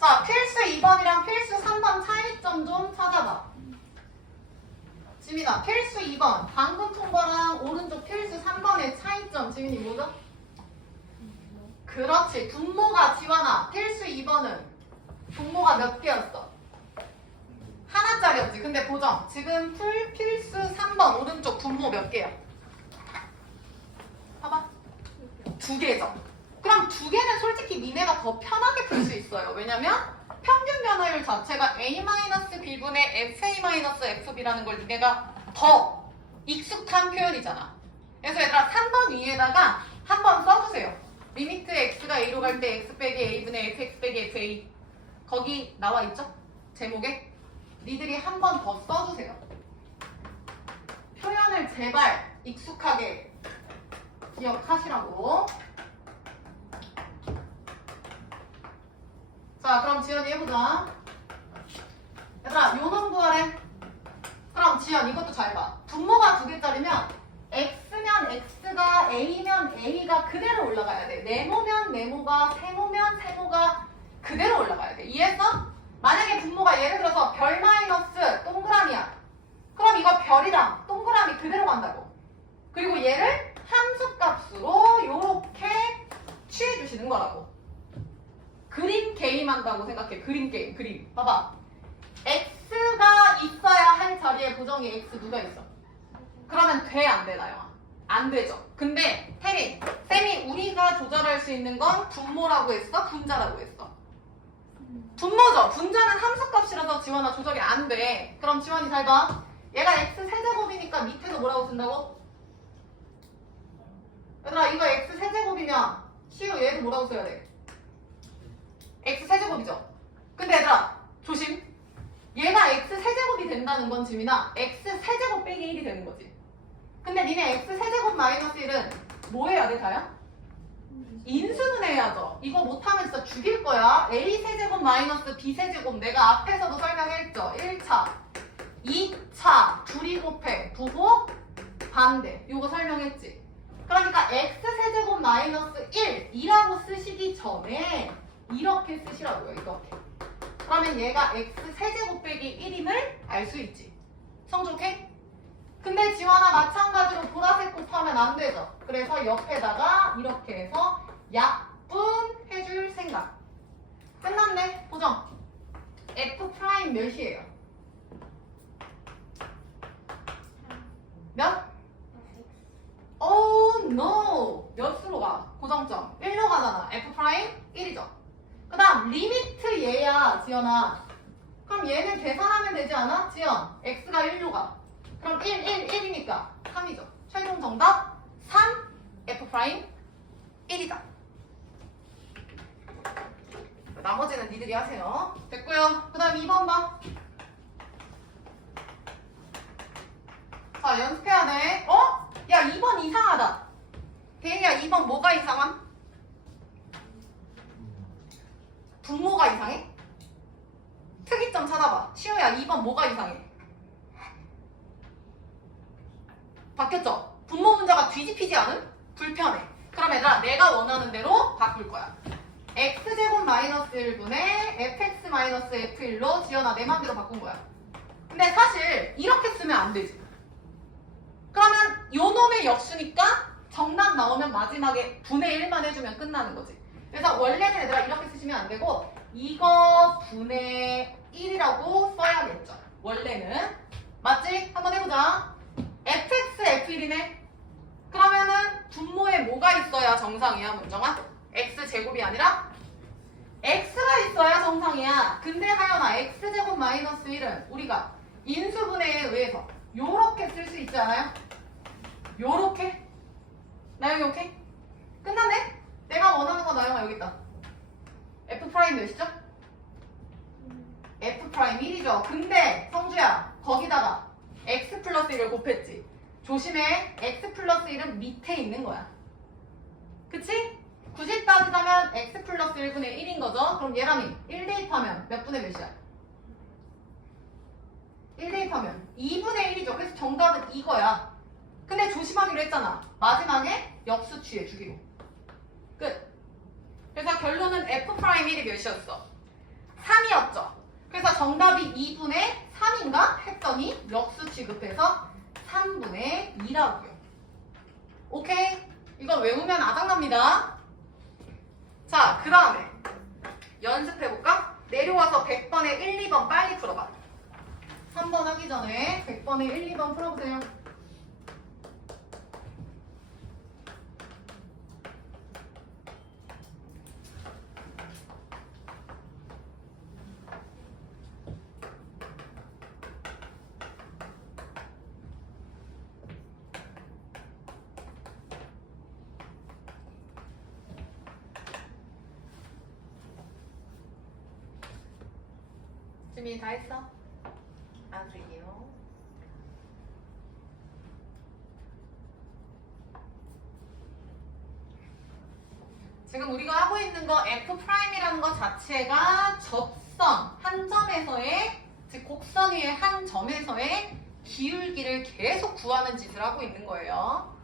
자, 필수 2번이랑 필수 3번 차이점 좀 찾아봐. 지민아, 필수 2번 방금 푼 거랑 오른쪽 필수 3번의 차이점 지민이 뭐죠? 그렇지. 분모가 지원아. 필수 2번은 분모가 몇 개였어? 하나짜리였지. 근데 보정. 지금 필수 3번 오른쪽 분모 몇 개야? 봐봐. 2개죠. 그럼 2개는 솔직히 니네가 더 편하게 풀 수 있어요. 왜냐면 평균 변화율 자체가 a-b분의 fa-fb라는 걸 니네가 더 익숙한 표현이잖아. 그래서 얘들아 3번 위에다가 한번 써주세요. 리미트 x가 a로 갈 때 x 빼기 a분의 fx 빼기 fa 거기 나와 있죠? 제목에? 니들이 한 번 더 써주세요. 표현을 제발 익숙하게 기억하시라고. 자, 그럼 지연이 해보자. 얘들아, 요놈 구하래. 그럼 지연 이것도 잘 봐. 분모가 2개짜리면 x면 x가 a면 a가 그대로 올라가야 돼. 네모면 네모가, 세모면 세모가 그대로 올라가야 돼. 이해했어? 만약에 분모가 예를 들어서 별 마이너스 동그라미야. 그럼 이거 별이랑 동그라미 그대로 간다고. 그리고 얘를 함수값으로 요렇게 취해주시는 거라고. 그림 게임 한다고 생각해. 그림 게임. 그림. 봐봐. x가 있어야 할 자리에 고정이 x 누가 있어? 그러면 돼, 안 돼, 나영아? 안 되죠. 근데 혜린, 쌤이 우리가 조절할 수 있는 건 분모라고 했어? 분자라고 했어? 분모죠. 분자는 함수값이라서 지원아 조절이 안 돼. 그럼 지원이 잘 봐. 얘가 x 세제곱이니까 밑에도 뭐라고 쓴다고? 얘들아, 이거 x 세제곱이면 시우 얘도 뭐라고 써야 돼? x 세제곱이죠. 근데 얘들아, 조심. 얘가 x 세제곱이 된다는 건 지민아 x 세제곱 빼기 1이 되는 거지. 근데 니네 x 세제곱 마이너스 1은 뭐 해야 돼, 다야? 인수분해해야죠. 이거 못하면 진짜 죽일 거야. a 세제곱 마이너스 b 세제곱 내가 앞에서도 설명했죠. 1차, 2차, 둘이 곱해, 부호, 반대. 이거 설명했지. 그러니까 x 세제곱 마이너스 1이라고 쓰시기 전에 이렇게 쓰시라고요. 이렇게. 그러면 얘가 x 세제곱 빼기 1임을 알 수 있지. 성주 오케이? 근데 지원아 마찬가지로 보라색 곱하면 안 되죠. 그래서 옆에다가 이렇게 해서 약분해줄 생각. 끝났네. 보정. f 프라임 몇이에요? 몇? Oh no. 몇으로 가? 고정점 1로 가잖아. f 프라임 1이죠. 그 다음 리미트 얘야, 지연아. 그럼 얘는 계산하면 되지 않아? 지연, x가 1로 가. 그럼 1이니까 3이죠. 최종 정답 3, f 프라임 1이다. 나머지는 니들이 하세요. 됐고요. 그 다음 2번 봐. 자, 연습해야 돼. 어? 야, 2번 이상하다. 대희야, 2번 뭐가 이상함? 분모가 이상해? 특이점 찾아봐. 시우야, 2번 뭐가 이상해? 바뀌었죠? 분모 문자가 뒤집히지 않은? 불편해. 그럼 얘들아, 내가 원하는 대로 바꿀 거야. x제곱 마이너스 1분의 fx 마이너스 f1로 지연아 내 맘대로 바꾼 거야. 근데 사실 이렇게 쓰면 안 되지. 그러면 요 놈의 역수니까 정답 나오면 마지막에 분의 1만 해주면 끝나는 거지. 그래서 원래는 얘들아 이렇게 쓰시면 안 되고 이거 분의 1이라고 써야겠죠. 원래는. 맞지? 한번 해보자. fx f1이네. 그러면은 분모에 뭐가 있어야 정상이야, 문정아? x제곱이 아니라 x가 있어야 정상이야. 근데 하연아, x제곱 마이너스 1은 우리가 인수분해에 의해서 요렇게 쓸 수 있지 않아요? 요렇게? 나영이 오케이? 끝났네? 내가 원하는 거 나영아 여기 있다. f 프라임 몇이죠? f 프라임 1이죠. 근데 성주야, 거기다가 x 플러스 1을 곱했지. 조심해. x 플러스 1은 밑에 있는 거야. 그치? 굳이 따지자면 x 플러스 1분의 1인 거죠. 그럼 얘랑이 1 대입하면 몇 분의 몇이야? 1 대입하면 2분의 1이죠. 그래서 정답은 이거야. 근데 조심하기로 했잖아. 마지막에 역수 취해주기로. 끝. 그래서 결론은 f'1이 몇이었어? 3이었죠. 그래서 정답이 2분의 3인가? 했더니 역수 취급해서 3분의 2라고요. 오케이? 이거 외우면 아작납니다. 자, 그 다음에 연습해볼까? 내려와서 100번에 1, 2번 빨리 풀어봐. 3번 하기 전에 100번에 1, 2번 풀어보세요. 지민이 다 했어? 안쓰기요. 지금 우리가 하고 있는 거 F'이라는 것 자체가 접선 한 점에서의, 즉 곡선 위의 한 점에서의 기울기를 계속 구하는 짓을 하고 있는 거예요.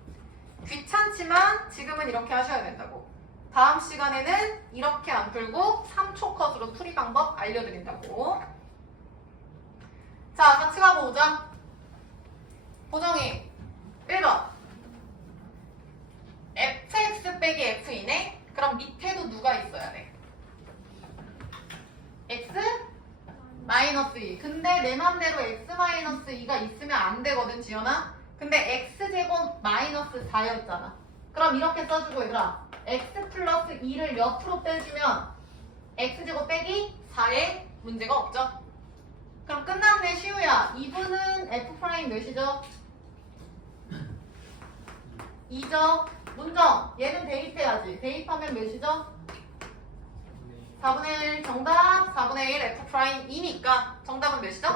귀찮지만 지금은 이렇게 하셔야 된다고. 다음 시간에는 이렇게 안 풀고 3초 컷으로 풀이 방법 알려드린다고. 자, 같이 가보자. 보정이 1번 fx 빼기 f이네? 그럼 밑에도 누가 있어야 돼? x 마이너스 2. 근데 내 맘대로 x 마이너스 2가 있으면 안 되거든, 지연아. 근데 x제곱 마이너스 4였잖아. 그럼 이렇게 써주고 얘들아, x 플러스 2를 옆으로 빼주면 x제곱 빼기 4에 문제가 없죠? 그럼 끝났네, 시우야. 2분은 f' 몇이죠? 2죠? 문정, 얘는 대입해야지. 대입하면 몇이죠? 4분의 1 정답. 4분의 1 F'이니까 정답은 몇이죠?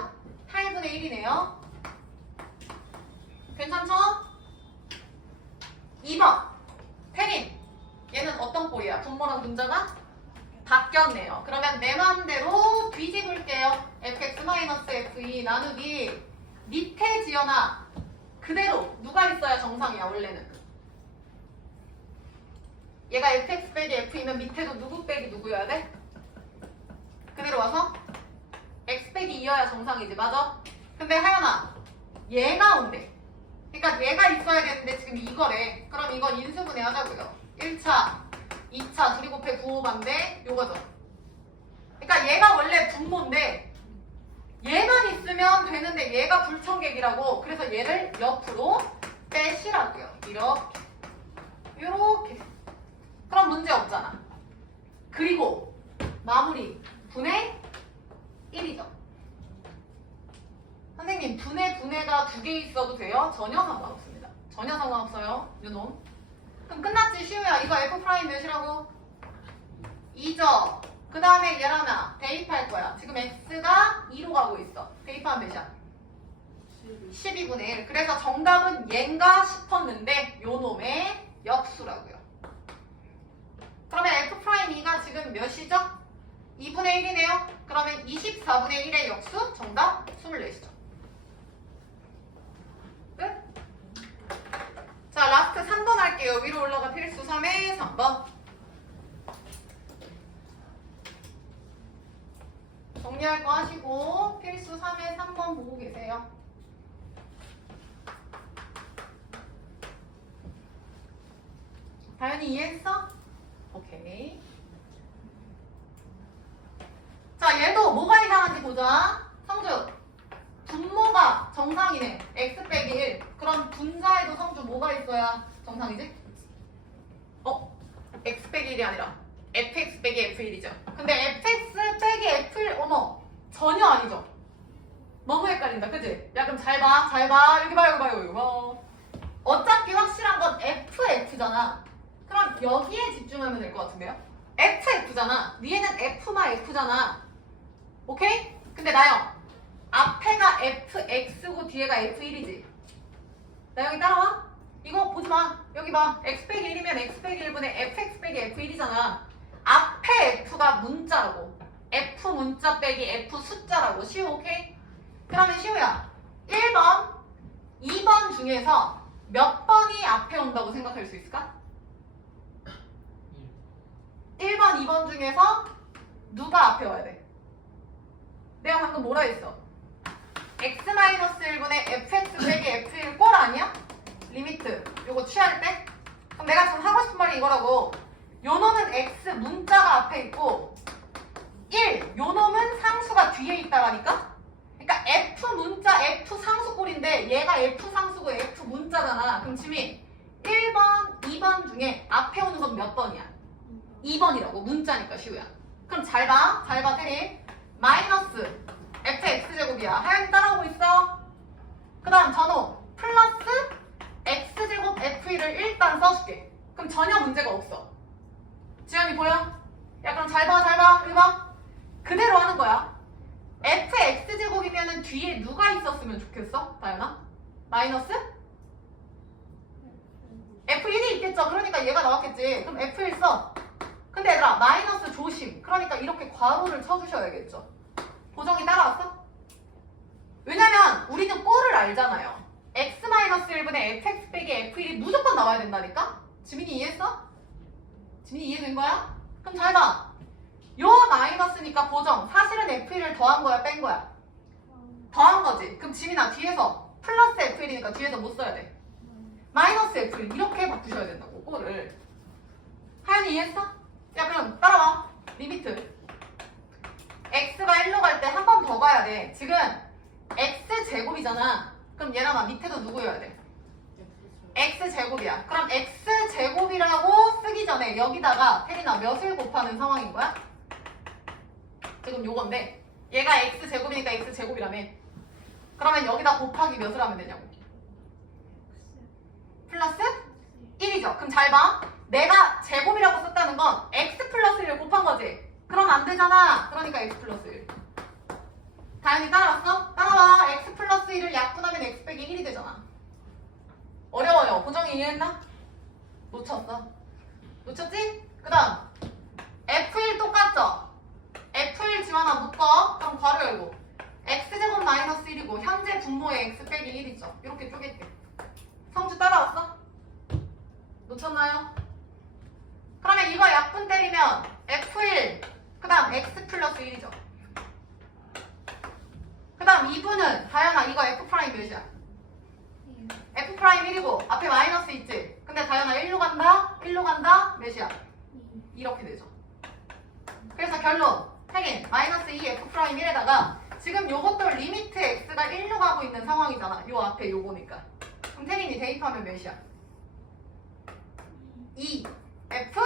8분의 1이네요. 괜찮죠? 2번 태림, 얘는 어떤 꼴이야? 분모랑 분자가 바뀌었네요. 그러면 내 마음대로 뒤집을게요. fx-fe 나누기 밑에 지연아 그대로 누가 있어야 정상이야 원래는. 얘가 fx 빼기 f이면 밑에도 누구 빼기 누구여야 돼? 그대로 와서 x 빼기 2여야 정상이지, 맞아? 근데 하연아, 얘가 온대. 그러니까 얘가 있어야 되는데 지금 이거래. 그럼 이건 인수분해 하자고요. 1차, 2차 둘이 곱해 9,5반대 요거죠. 그러니까 얘가 원래 분모인데 얘만 있으면 되는데 얘가 불청객이라고. 그래서 얘를 옆으로 빼시라고요. 이렇게, 요렇게. 그럼 문제 없잖아. 그리고 마무리 분의 1이죠. 선생님, 분해가 두 개 있어도 돼요? 전혀 상관없습니다. 전혀 상관없어요. 유놈. 그럼 끝났지, 시우야. 이거 F' 몇이라고? 2죠. 그 다음에 얘 하나 대입할 거야. 지금 X가 2로 가고 있어. 대입하면 몇이야? 12분의 1. 그래서 정답은 얘인가 싶었는데 요 놈의 역수라고요. 그러면 F'2가 지금 몇이죠? 2분의 1이네요. 그러면 24분의 1의 역수 정답 24시죠. 끝? 자, 라스트 3번 할게요. 위로 올라가 필수 3의 3번. 정리할 거 하시고 필수 3의 3번 보고 계세요. 다현이 이해했어? 오케이. 자, 얘도 뭐가 이상한지 보자. 성주, 분모가 정상이네. x 빼기 1. 그럼 분자에도 성주 뭐가 있어야 정상이지? x 빼기 1이 아니라 fx 빼기 f1이죠. 근데 fx 빼기 f1, 어머, 전혀 아니죠? 너무 헷갈린다, 그치? 야, 그럼 잘 봐, 잘 봐. 여기 봐, 여기 봐, 여기 봐. 어차피 확실한 건 fx잖아. 그럼 여기에 집중하면 될 것 같은데요? fx잖아. 위에는 f마 f잖아. 오케이? 근데 나영, 앞에가 fx고 뒤에가 f1이지. 나영이 따라와? 이거 보지 마. 여기 봐. x 빼기 1이면 x 빼기 1분의 fx 빼기 f1이잖아. 앞에 f가 문자라고. f 문자 빼기 f 숫자라고. 시우, 오케이? 그러면 시우야, 1번, 2번 중에서 몇 번이 앞에 온다고 생각할 수 있을까? 1번, 2번 중에서 누가 앞에 와야 돼? 내가 방금 뭐라 했어? x-1분의 fx 빼기 f1 꼴 아니야? 리미트 요거 취할 때? 그럼 내가 지금 하고 싶은 말이 이거라고. 요 놈은 x 문자가 앞에 있고 1, 요 놈은 상수가 뒤에 있다라니까? 그러니까 f 문자 f 상수 꼴인데 얘가 f 상수고 f 문자잖아. 그럼 지민 1번, 2번 중에 앞에 오는 건 몇 번이야? 2번이라고. 문자니까 시우야. 그럼 잘 봐. 잘 봐, 테리. 마이너스 fx제곱이야. 하연이 따라오고 있어. 그 다음 전호 플러스 x제곱 f1을 일단 써줄게. 그럼 전혀 문제가 없어. 지연이 보여? 야, 그럼 잘 봐, 잘 봐. 여기 봐. 그대로 하는 거야. fx제곱이면은 뒤에 뒤에 누가 있었으면 좋겠어? 다현아? 마이너스? F1이 있겠죠? 그러니까 얘가 나왔겠지. 그럼 F1 써. 근데 얘들아 마이너스 조심. 그러니까 이렇게 괄호를 쳐주셔야겠죠. 보정이 따라왔어? 왜냐면 우리는 꼴을 알잖아요. x-1분의 fx 빼기 f1이 무조건 나와야 된다니까? 지민이 이해했어? 지민이 이해된 거야? 그럼 잘 봐. 요 마이너스니까 보정. 사실은 f1을 더한 거야 뺀 거야? 더한 거지. 그럼 지민아 뒤에서 플러스 f1이니까 뒤에서 못 써야 돼. 마이너스 f1 이렇게 바꾸셔야 된다고 꼴을. 하연이 이해했어? 야 그럼 따라와. 리미트 x가 1로 갈 때 한 번 더 가야 돼. 지금 x제곱이잖아. 그럼 얘랑아 밑에도 누구여야 돼? x제곱이야. 그럼 x제곱이라고 쓰기 전에 여기다가 태린아 몇을 곱하는 상황인 거야? 지금 요건데 얘가 x제곱이니까 x제곱이라며. 그러면 여기다 곱하기 몇을 하면 되냐고. 플러스 1이죠. 그럼 잘 봐. 내가 제곱이라고 썼다는 건 x 플러스 1을 곱한 거지. 그럼 안 되잖아. 그러니까 x 플러스 1. 다현이 따라왔어? 따라와. x 플러스 1을 약분하면 x 빼기 1이 되잖아. 어려워요. 보정이 이해했나? 놓쳤어. 놓쳤지? 그 다음 f1 똑같죠? f1 지원아 묶어. 그럼 괄호 열고 x제곱 마이너스 1이고 현재 분모의 x 빼기 1이죠. 이렇게 쪼갤게. 성주 따라왔어? 놓쳤나요? 그러면 이거 약분 때리면 f1 그 다음 x 플러스 1이죠. 그 다음 2분은 다현아 이거 f 프라임 몇이야? f 프라임 1이고 앞에 마이너스 있지? 근데 다현아 1로 간다? 1로 간다? 몇이야? 이렇게 되죠. 그래서 결론 태긴 마이너스 2 f 프라임 1에다가 지금 요것도 리미트 x가 1로 가고 있는 상황이잖아. 요 앞에 요거니까. 그럼 태긴이 대입하면 몇이야? 2 f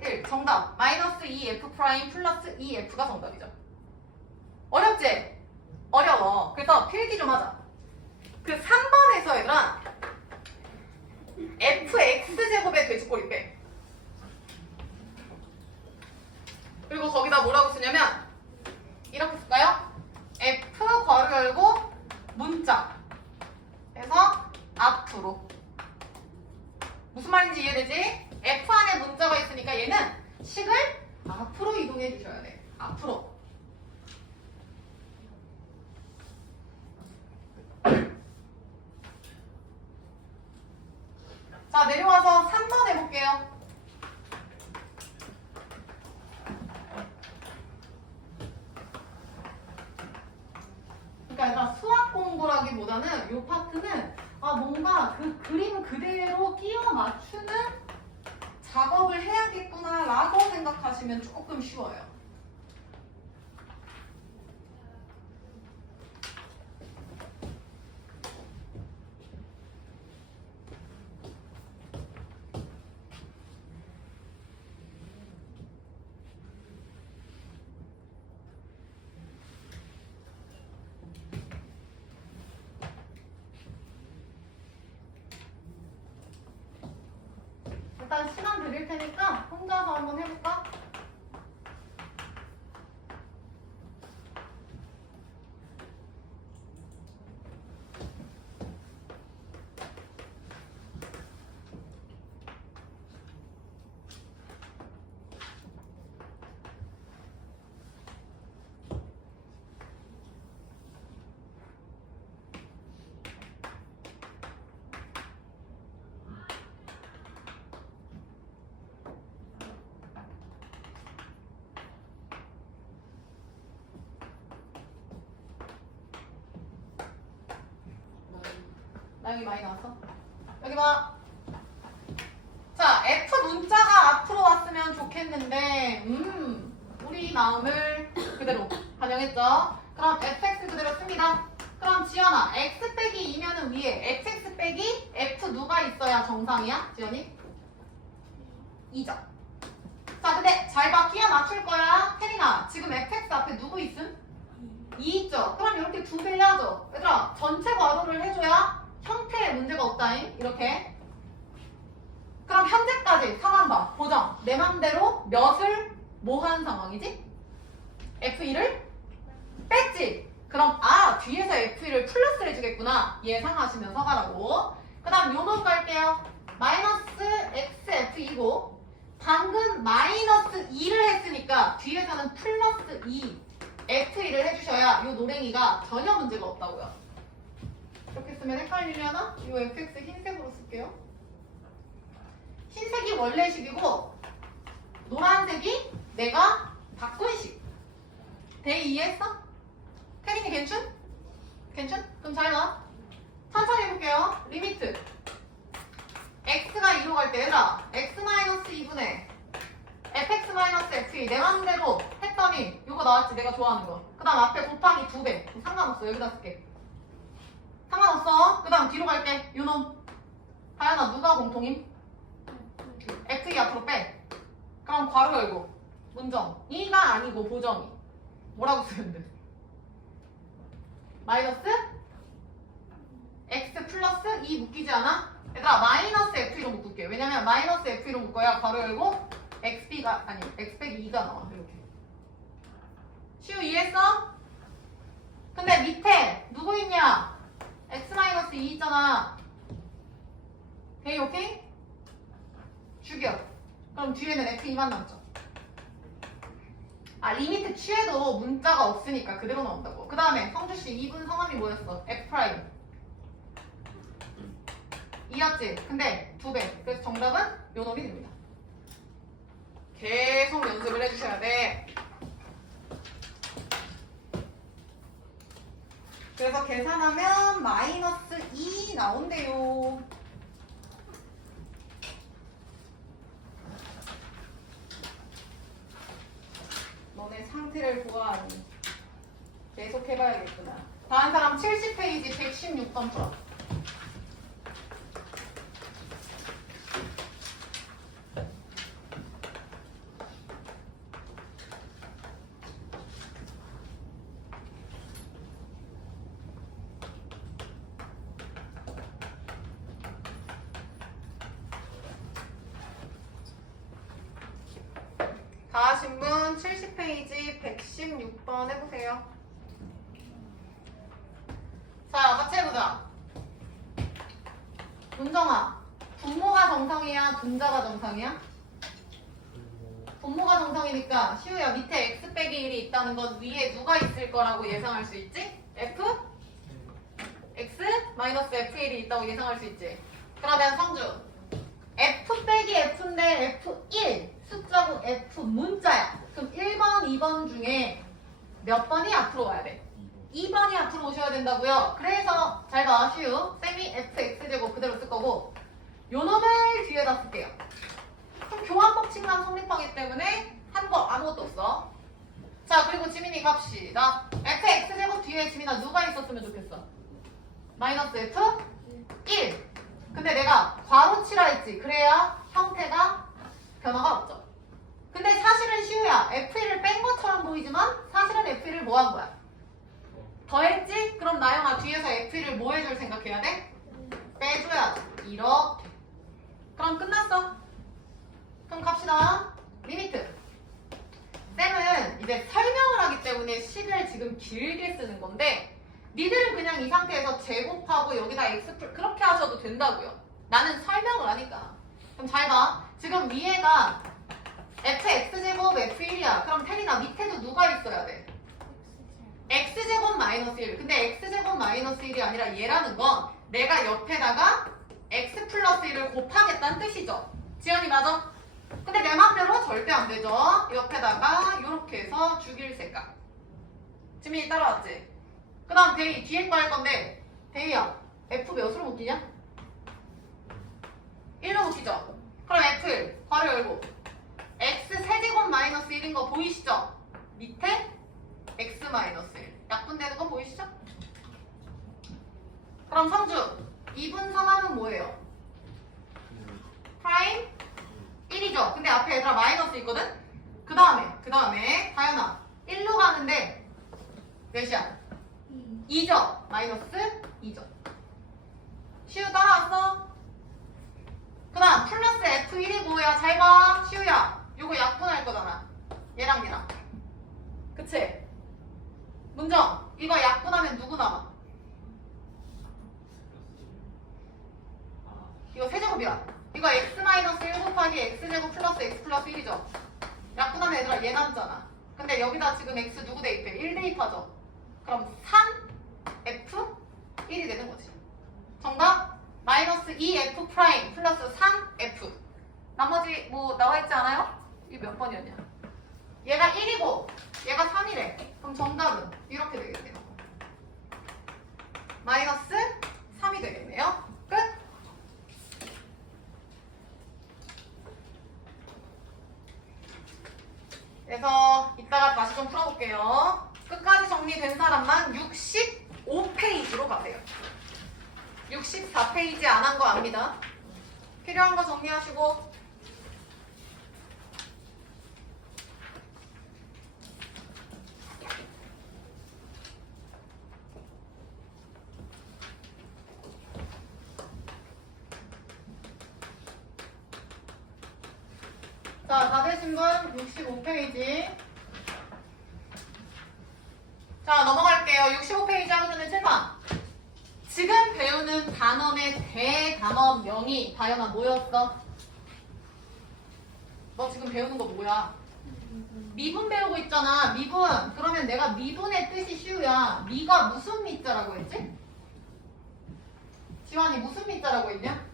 1 정답. 마이너스 2 f 프라임 플러스 2 f가 정답이죠. 어렵지? 어려워. 그래서 필기 좀 하자. 그 3번에서 얘들아 fx제곱의 돼지꼬리 빼. 그리고 거기다 뭐라고 쓰냐면 이렇게 쓸까요? f 괄호 열고 문자 해서 앞으로. 무슨 말인지 이해되지? f 안에 문자가 있으니까 얘는 식을 앞으로 이동해 주셔야 돼. 앞으로. 자 내려와서 3번 해볼게요. 그러니까 얘가 수학 공부라기보다는 이 파트는 뭔가 그 그림 그대로 끼워 맞추는 작업을 해야겠구나 라고 생각하시면 조금 쉬워요. 일단 시간 드릴 테니까 혼자서 한번 해볼까? 나 여기 많이 나왔어? 여기 봐. 자, F 문자가 앞으로 왔으면 좋겠는데 우리 마음을 그대로 반영했죠? 그럼 fx 그대로 씁니다. 그럼 지연아, x 빼기 2면은 위에 fx 빼기 f 누가 있어야 정상이야? 지연이? 2죠. 자, 근데 잘 봐. 끼워 맞출 거야. 혜린아, 지금 fx 앞에 누구 있음? 2 있죠? 그럼 이렇게 두 배 해야죠. 얘들아, 전체 괄호를 해줘야 형태에 문제가 없다잉. 이렇게. 그럼 현재까지 상황 봐. 보정. 내 맘대로 몇을 뭐 한 상황이지? F2를 뺐지. 그럼 뒤에서 F1을 플러스 해주겠구나. 예상하시면서 가라고. 그 다음 요 놈 갈게요. 마이너스 XF2고 방금 마이너스 2를 했으니까 뒤에서는 플러스 2 F1을 해주셔야 요 노랭이가 전혀 문제가 없다고요. 이렇게 쓰면 헷갈리려나? 이 fx 흰색으로 쓸게요. 흰색이 원래 식이고 노란색이 내가 바꾼 식. 대이 이해했어? 태린이 괜춘? 괜춘? 그럼 잘 봐. 천천히 해볼게요. 리미트 x가 2로 갈 때 얘들아 x-2분의 fx-f2 내 맘대로 했더니 이거 나왔지 내가 좋아하는 거. 그 다음 앞에 곱하기 2배 상관없어. 여기다 쓸게. 상관없어. 그 다음 뒤로 갈게. 요놈 하연아 누가 공통임? f2 앞으로 빼. 그럼 괄호 열고 문정 2가 아니고 보정이 뭐라고 쓰면 돼? 마이너스 x 플러스 2 묶이지 않아? 얘들아 마이너스 f2로 묶을게. 왜냐면 마이너스 f2로 묶어야 괄호 열고 xb가 아니 x 빼기 2가 나와. 이렇게 시우 이해했어? 근데 밑에 누구 있냐? x-2 있잖아. 오케이 오케이? 죽여. 그럼 뒤에는 f2만 남죠. 아 리미트 취해도 문자가 없으니까 그대로 나온다고. 그 다음에 성주씨 2분 성함이 뭐였어? f'. 2였지? 근데 2배. 그래서 정답은 요 놈이 됩니다. 계속 연습을 해주셔야 돼. 그래서 계산하면 마이너스 2 나온대요. 너네 상태를 보아하니 계속 해봐야겠구나. 다음 사람 70페이지 116번 풀어. 다 하신 분 70페이지 116번 해보세요. 자, 같이 해보자. 문정아, 분모가 정상이야? 분자가 정상이야? 분모가 정상이니까 시우야 밑에 x 빼기 1이 있다는 건 위에 누가 있을 거라고 예상할 수 있지? f? x 마이너스 f1이 있다고 예상할 수 있지. 그러면 성주 f 빼기 f인데 f1 숫자고 f 문자야. 그럼 1번, 2번 중에 몇 번이 앞으로 와야 돼? 2번이 앞으로 오셔야 된다고요. 그래서 잘 봐, 시우. 쌤이 fx제곱 그대로 쓸 거고 요 놈을 뒤에다 쓸게요. 그럼 교환 법칙만 성립하기 때문에 한 거 아무것도 없어. 자, 그리고 지민이 갑시다. fx제곱 뒤에 지민아 누가 있었으면 좋겠어? 마이너스 f? 1. 근데 내가 괄호치라 했지. 그래야 형태가 변화가 없죠. 근데 사실은 시우야 f1을 뺀 것처럼 보이지만 사실은 f1을 뭐 한 거야? 더했지? 그럼 나영아 뒤에서 f1을 뭐 해줄 생각해야 돼? 빼줘야지. 이렇게. 그럼 끝났어. 그럼 갑시다. 리미트. 쌤은 이제 설명을 하기 때문에 식을 지금 길게 쓰는 건데 니들은 그냥 이 상태에서 제곱하고 여기다 x 그렇게 하셔도 된다고요. 나는 설명을 하니까. 그럼 잘 봐. 지금 위에가 fx제곱 f1이야. 그럼 태린아 밑에도 누가 있어야 돼? x제곱 마이너스 1. 근데 x제곱 마이너스 1이 아니라 얘라는 건 내가 옆에다가 x 플러스 1을 곱하겠다는 뜻이죠. 지연이 맞아? 근데 내 맘대로 절대 안 되죠. 옆에다가 이렇게 해서 죽일 생각. 지민이 따라왔지? 그 다음 대희 뒤에 거 할 건데 대희야 f 몇으로 묶이냐? 1로 묶이죠? 그럼 f1 괄호 열고 x 세제곱 마이너스 1인 거 보이시죠? 밑에 x 마이너스 1 약분되는 거 보이시죠? 그럼 성주 2분 성함은 뭐예요? 프라임 1이죠? 근데 앞에 얘들아 마이너스 있거든? 그 다음에 다현아 1로 가는데 몇이야? 2죠? 마이너스 2죠? 시우 따라왔어? 그 다음 플러스 f1이 뭐야? 잘 봐. 시우야 요거 약분할 거잖아. 얘랑 얘랑. 그치? 문정, 이거 약분하면 누구 남아? 이거 세제곱이야. 이거 x-1 곱하기 x제곱 플러스 x 플러스 1이죠. 약분하면 얘들아 얘 남잖아. 근데 여기다 지금 x 누구 대입해? 1 대입하죠. 그럼 3f1이 되는 거지. 정답? 마이너스 2f 프라임 플러스 3f. 나머지 뭐 나와있지 않아요? 이게 몇 번이었냐? 얘가 1이고 얘가 3이래. 그럼 정답은 이렇게 되겠네요. 마이너스 3이 되겠네요. 끝? 그래서 이따가 다시 좀 풀어볼게요. 끝까지 정리된 사람만 65페이지로 가세요. 64페이지 안 한 거 압니다. 필요한 거 정리하시고. 자, 다 되신 분 65페이지. 자, 넘어갈게요. 65페이지 하기 전에 칠판. 지금 배우는 단원의 대단원명이 다현아 뭐였어? 너 지금 배우는 거 뭐야? 미분 배우고 있잖아. 미분. 그러면 내가 미분의 뜻이 쉬우야. 미가 무슨 미자라고 했지? 지환이 무슨 미자라고 했냐?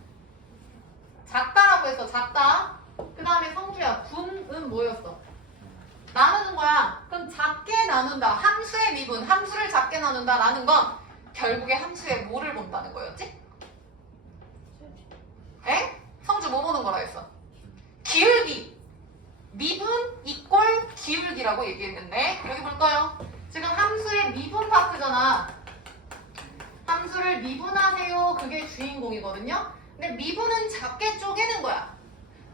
작다라고 했어. 작다. 그 다음에 성주야. 분은 뭐였어? 나누는 거야. 그럼 작게 나눈다. 함수의 미분. 함수를 작게 나눈다라는 건 결국에 함수에 뭐를 본다는 거였지? 에? 성주 뭐 보는 거라 했어? 기울기. 미분 이꼴 기울기라고 얘기했는데 여기 볼까요? 지금 함수의 미분 파트잖아. 함수를 미분하세요. 그게 주인공이거든요. 근데 미분은 작게 쪼개는 거야.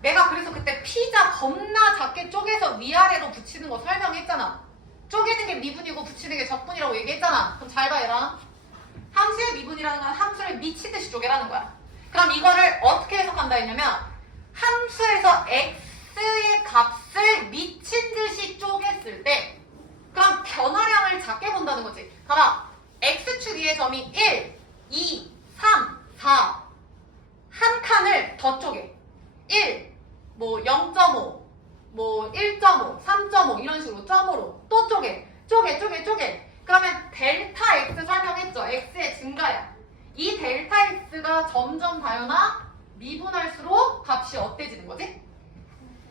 내가 그래서 그때 피자 겁나 작게 쪼개서 위아래로 붙이는 거 설명했잖아. 쪼개는 게 미분이고 붙이는 게 적분이라고 얘기했잖아. 그럼 잘 봐 얘랑. 함수의 미분이라는 건 함수를 미치듯이 쪼개라는 거야. 그럼 이거를 어떻게 해석한다 했냐면 함수에서 x의 값을 미친 듯이 쪼갰을 때 그럼 변화량을 작게 본다는 거지. 봐봐. x축 위에 점이 1, 2, 3, 4 한 칸을 더 쪼개. 1, 뭐 0.5, 뭐 1.5, 3.5 이런 식으로 점으로 또 쪼개. 그러면 델타 x 설명했죠. x의 증가야. 이 델타 x가 점점 다연아 미분할수록 값이 어때지는 거지?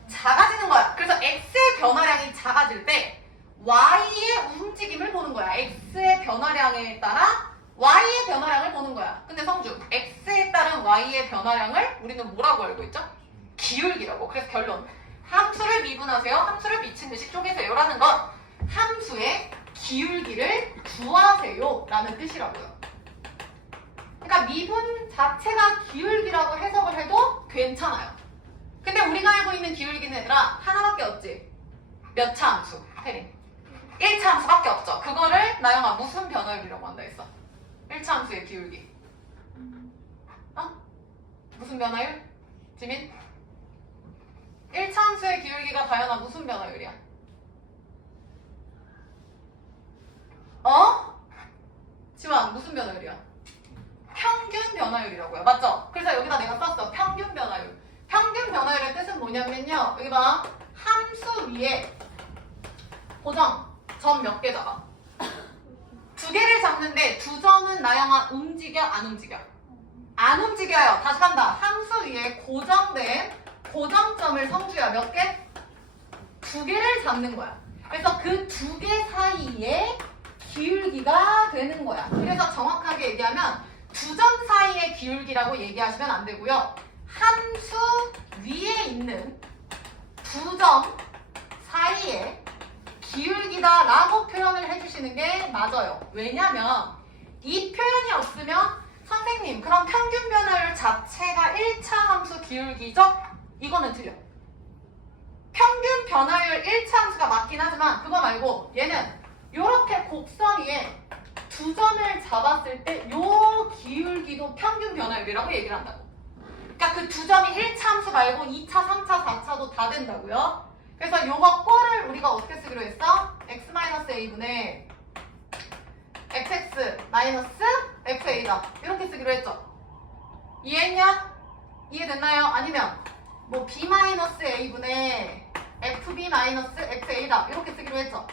작아지는 거야. 그래서 x의 변화량이 작아질 때 y의 움직임을 보는 거야. x의 변화량에 따라 y의 변화량을 보는 거야. 근데 성주, x에 따른 y의 변화량을 우리는 뭐라고 알고 있죠? 기울기라고. 그래서 결론. 함수를 미분하세요. 함수를 미친 듯이 쪼개세요. 라는 건 함수의 기울기를 구하세요. 라는 뜻이라고요. 그러니까 미분 자체가 기울기라고 해석을 해도 괜찮아요. 근데 우리가 알고 있는 기울기는 얘들아 하나밖에 없지. 몇 차 함수? 혜린. 1차 함수밖에 없죠. 그거를 나영아 무슨 변화율이라고 한다 했어? 1차 함수의 기울기. 무슨 변화율? 지민? 1차 함수의 기울기가 다연아 무슨 변화율이야? 지환 무슨 변화율이야? 평균 변화율이라고요. 맞죠? 그래서 여기다 내가 썼어. 평균 변화율. 평균 변화율의 뜻은 뭐냐면요. 여기 봐. 함수 위에 고정 점 몇 개 잡아. 2개를 잡는데 2점은 나영아 움직여 안 움직여? 안 움직여요. 다시 간다. 함수 위에 고정된 고정점을 성주야 몇 개? 2개를 잡는 거야. 그래서 그 2개 사이에 기울기가 되는 거야. 그래서 정확하게 얘기하면 2점 사이의 기울기라고 얘기하시면 안 되고요. 함수 위에 있는 2점 사이에 기울기다 라고 표현을 해주시는 게 맞아요. 왜냐면 이 표현이 없으면 선생님 그럼 평균 변화율 자체가 1차 함수 기울기죠? 이거는 틀려. 평균 변화율 1차 함수가 맞긴 하지만 그거 말고 얘는 이렇게 곡선 위에 2점을 잡았을 때 요 기울기도 평균 변화율이라고 얘기를 한다고. 그러니까 그 2점이 1차 함수 말고 2차, 3차, 4차도 다 된다고요. 그래서 요거 꼴을 우리가 어떻게 쓰기로 했어? x-a분의 마이너스 FA다. 이렇게 쓰기로 했죠. 이해했냐? 이해됐나요? 아니면 뭐 B 마이너스 A분의 FB 마이너스 FA다. 이렇게 쓰기로 했죠.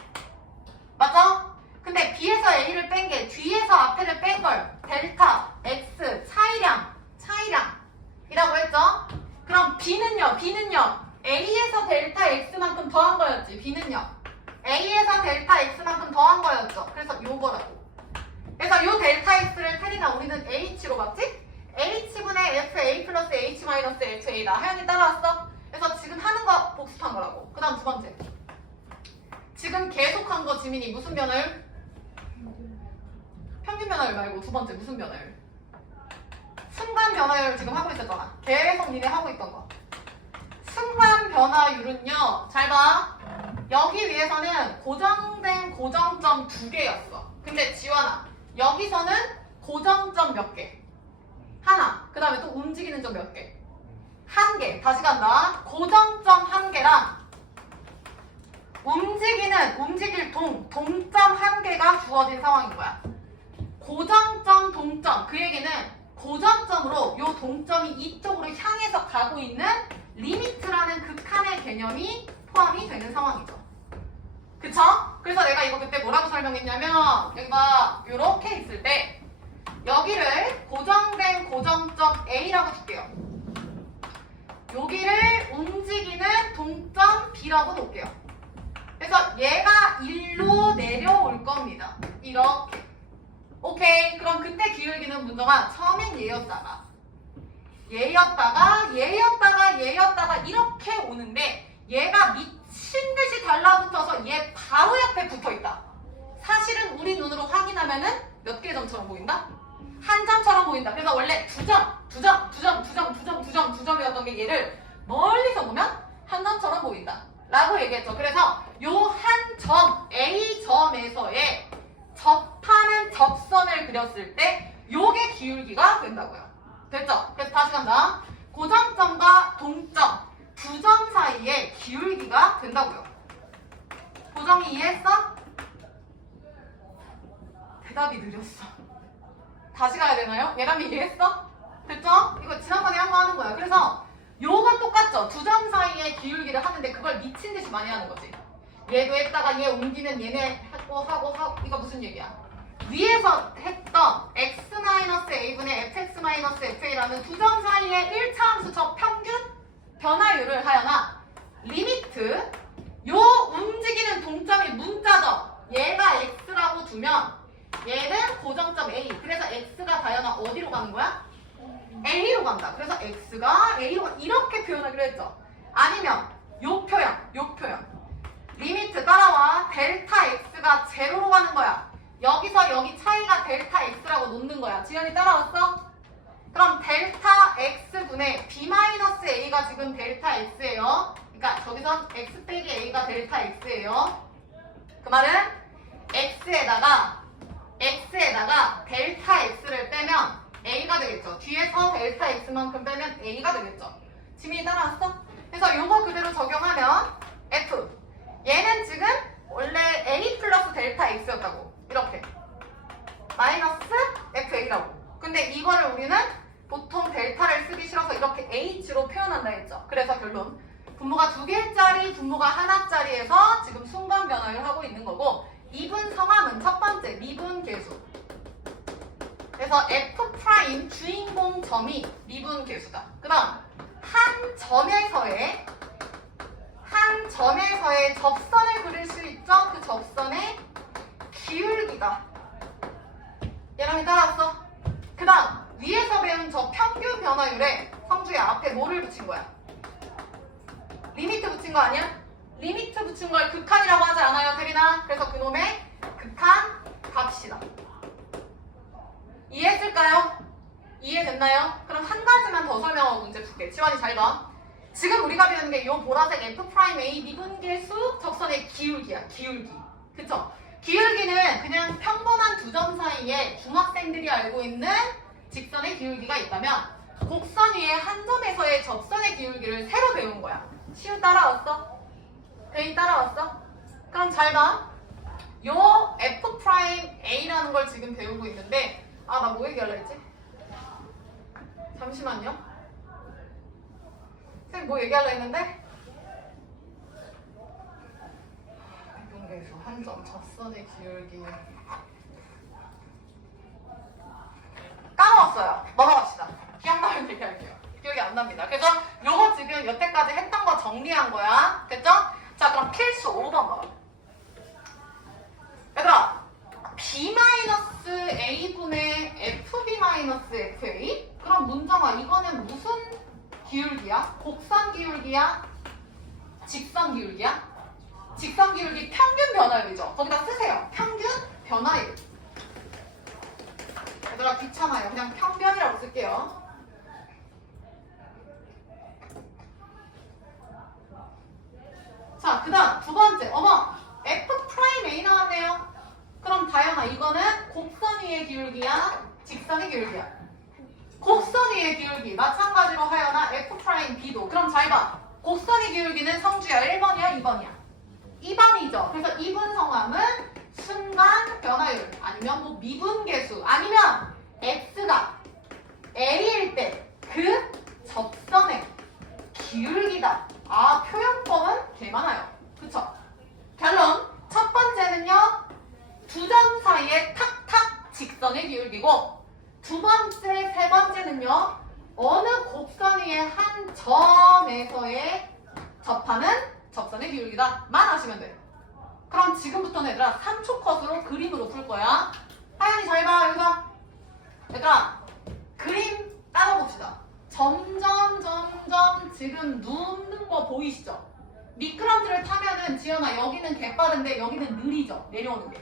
맞죠? 근데 B에서 A를 뺀 게 뒤에서 앞에를 뺀 걸 델타 X 차이량이라고 했죠? 그럼 B는요? A에서 델타 X만큼 더한 거였지. B는요? A에서 델타 X만큼 더한 거였죠. 그래서 요거라고. 그래서 요 델타 X를 테리나 우리는 H로 봤지? H분의 FA 플러스 H 마이너스 FA다. 하연이 따라왔어? 그래서 지금 하는 거 복습한 거라고. 그 다음 두 번째. 지금 계속한 거 지민이 무슨 변화율? 평균 변화율 말고 두 번째 무슨 변화율? 순간 변화율 지금 하고 있었잖아. 계속 니네 하고 있던 거. 순간 변화율은요. 잘 봐. 여기 위에서는 고정된 고정점 2개였어. 근데 지원아 여기서는 고정점 몇 개? 하나. 그 다음에 또 움직이는 점 몇 개? 1개. 다시 간다. 고정점 1개랑 움직일 동점 1개가 주어진 상황인 거야. 고정점 동점. 그 얘기는 고정점으로 요 동점이 이쪽으로 향해서 가고 있는 리미트라는 극한의 개념이 포함이 되는 상황이죠. 그쵸? 그래서 내가 이거 그때 뭐라고 설명했냐면 여기 봐. 요렇게 있을 때 여기를 고정된 고정점 A라고 줄게요. 여기를 움직이는 동점 B라고 놓을게요. 그래서 얘가 일로 내려올 겁니다. 이렇게. 오케이. 그럼 그때 기울기는 문정아 처음엔 얘였다가 이렇게 오는데 얘가 미친 듯이 달라붙어서 얘 바로 옆에 붙어있다. 사실은 우리 눈으로 확인하면은 몇 개의 점처럼 보인다? 한 점처럼 보인다. 그래서 원래 두 점이었던 게 얘를 멀리서 보면 한 점처럼 보인다. 라고 얘기했죠. 그래서 요 한 점, A점에서의 접하는 접선을 그렸을 때 요게 기울기가 된다고요. 됐죠? 그래서 다시 간다. 고정점과 동점, 두 점 사이에 기울기가 된다고요. 고정이 이해했어? 대답이 느렸어. 다시 가야 되나요? 예람이 이해했어? 됐죠? 이거 지난번에 한 거 하는 거야. 그래서 요건 똑같죠? 두 점 사이에 기울기를 하는데 그걸 미친 듯이 많이 하는 거지. 얘도 했다가 얘 옮기면 얘네 하고 이거 무슨 얘기야? 위에서 했던 x-a분의 fx-fa라는 두 점 사이의 1차 함수적 평균 변화율을 하여나 리미트 요 움직이는 동점이 문자죠. 얘가 x라고 두면 얘는 고정점 a. 그래서 x가 다여나 어디로 가는 거야? a로 간다. 그래서 x가 a로 가. 이렇게 표현하기로 했죠. 아니면 요 표현 리미트 따라와. 델타 x가 제로로 가는 거야. 여기서 여기 차이가 델타 x라고 놓는 거야. 지연이 따라왔어? 그럼 델타 x분의 b-a가 지금 델타 x예요. 그러니까 저기서 x 빼기 a가 델타 x예요. 그 말은 x에다가 델타 x를 빼면 a가 되겠죠. 뒤에서 델타 x만큼 빼면 a가 되겠죠. 지민이 따라왔어? 그래서 요거 그대로 적용하면 f 얘는 지금 원래 a 플러스 델타 x였다고. 이렇게 마이너스 fa라고. 근데 이거를 우리는 보통 델타를 쓰기 싫어서 이렇게 h로 표현한다 했죠. 그래서 결론 분모가 2개짜리 분모가 하나짜리에서 지금 순간 변화를 하고 있는 거고, 미분 성함은 첫 번째 미분 계수. 그래서 f' 주인공 점이 미분 계수다. 그 다음 한 점에서의 접선을 그릴 수 있죠. 그 접선의 기울기다. 얘랑이 따라왔어? 그 다음 위에서 배운 저 평균 변화율에 성주야 앞에 뭐를 붙인 거야? 리미트 붙인 거 아니야? 리미트 붙인 걸 극한이라고 하지 않아요, 태린아? 그래서 그놈의 극한 값이다. 이해했을까요? 이해됐나요? 그럼 한 가지만 더 설명하고 문제 풀게. 지환이 잘 봐. 지금 우리가 배우는 게 이 보라색 F'A 미분계수 접선의 기울기야. 기울기. 그쵸? 기울기는 그냥 평범한 두 점 사이에 중학생들이 알고 있는 직선의 기울기가 있다면, 곡선 위에 한 점에서의 접선의 기울기를 새로 배운 거야. 시우 따라왔어? 대인 따라왔어? 그럼 잘 봐. 요 F'A라는 얘기하는 걸 지금 배우고 있는데 아, 나 뭐 얘기하려 했지? 잠시만요. 선생님 뭐 얘기하려 했는데? 이동계에서 한 점 접선의 기울기 까먹었어요. 넘어갑시다. 기억나면 얘기할게요. 기억이 안 납니다. 그래서 요거 지금 여태까지 했던 거 정리한 거야. 됐죠? 자, 그럼 필수 5번 봐봐. 얘들아, B-A분의 FB-FA? 그럼 문정아, 이거는 무슨 기울기야? 곡선 기울기야? 직선 기울기야? 직선 기울기 평균 변화율이죠. 거기다 쓰세요. 평균 변화율. 얘들아, 귀찮아요. 그냥 평변이라고 쓸게요. 자, 그 다음 두 번째. 어머, F'A 나왔네요. 그럼 다현아, 이거는 곡선 위의 기울기야? 직선의 기울기야? 곡선 위의 기울기. 마찬가지로 하연아, F'B도. 그럼 잘 봐. 곡선의 기울기는 성주야 1번이야 2번이야? 2번이죠. 그래서 이분성함은 순간 변화율 아니면 뭐 미분계수 아니면 x가 a일 때 그 접선의 기울기다. 아, 표현법은 개 많아요. 그쵸? 결론 첫 번째는요, 두 점 사이의 탁탁 직선의 기울기고, 두 번째, 세 번째는요, 어느 곡선 위의 한 점에서의 접하는 접선의 기울기다만 아시면 돼요. 그럼 지금부터는 얘들아 3초 컷으로 그림으로 풀 거야. 하연이 잘 봐. 여기서 얘들아 그림 따라봅시다. 점점 지금 눕는 거 보이시죠? 미끄럼틀을 타면은 지연아 여기는 개빠른데 여기는 느리죠? 내려오는 게.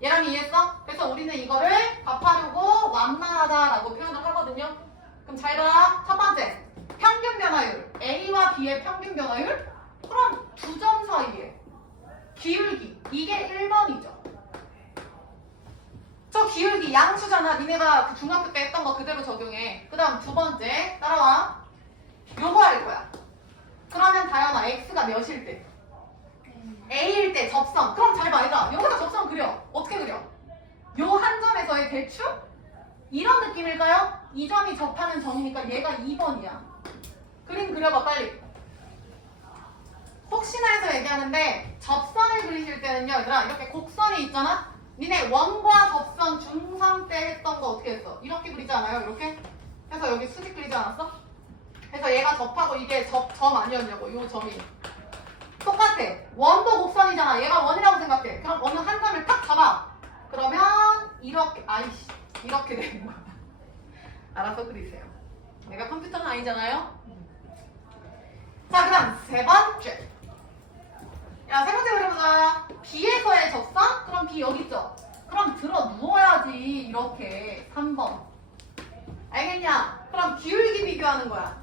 얘랑 이해했어? 그래서 우리는 이거를 답하려고 완만하다라고 표현을 하거든요. 그럼 잘 봐. 첫 번째 평균 변화율 A와 B의 평균 변화율? 그럼 두 점 사이에 기울기 이게 1번이죠. 저 기울기 양수잖아. 니네가 그 중학교 때 했던 거 그대로 적용해. 그 다음 두 번째 따라와. 요거 할 거야. 그러면 다현아 x가 몇일 때? a일 때 접선. 그럼 잘 봐. 얘들아 여기다 접선 그려. 어떻게 그려? 요 한 점에서의 대충? 이런 느낌일까요? 이 점이 접하는 점이니까 얘가 2번이야. 그림 그려봐 빨리. 혹시나 해서 얘기하는데 접선을 그리실 때는요 얘들아 이렇게 곡선이 있잖아? 니네 원과 접선 중3 때 했던 거 어떻게 했어? 이렇게 그리지 않아요? 이렇게? 해서 여기 수직 그리지 않았어? 그래서 얘가 접하고 이게 점 아니었냐고 요 점이 똑같아. 원도 곡선이잖아. 얘가 원이라고 생각해. 그럼 어느 한 점을 딱 잡아. 그러면 이렇게 아이씨 이렇게 되는 거야. 알아서 그리세요. 내가 컴퓨터는 아니잖아요. 자, 그 다음 세 번째. 야, 세 번째 그려보자. B에서의 접선? 그럼 B 여기 있죠? 그럼 들어 누워야지. 이렇게 3번. 알겠냐? 그럼 기울기 비교하는 거야.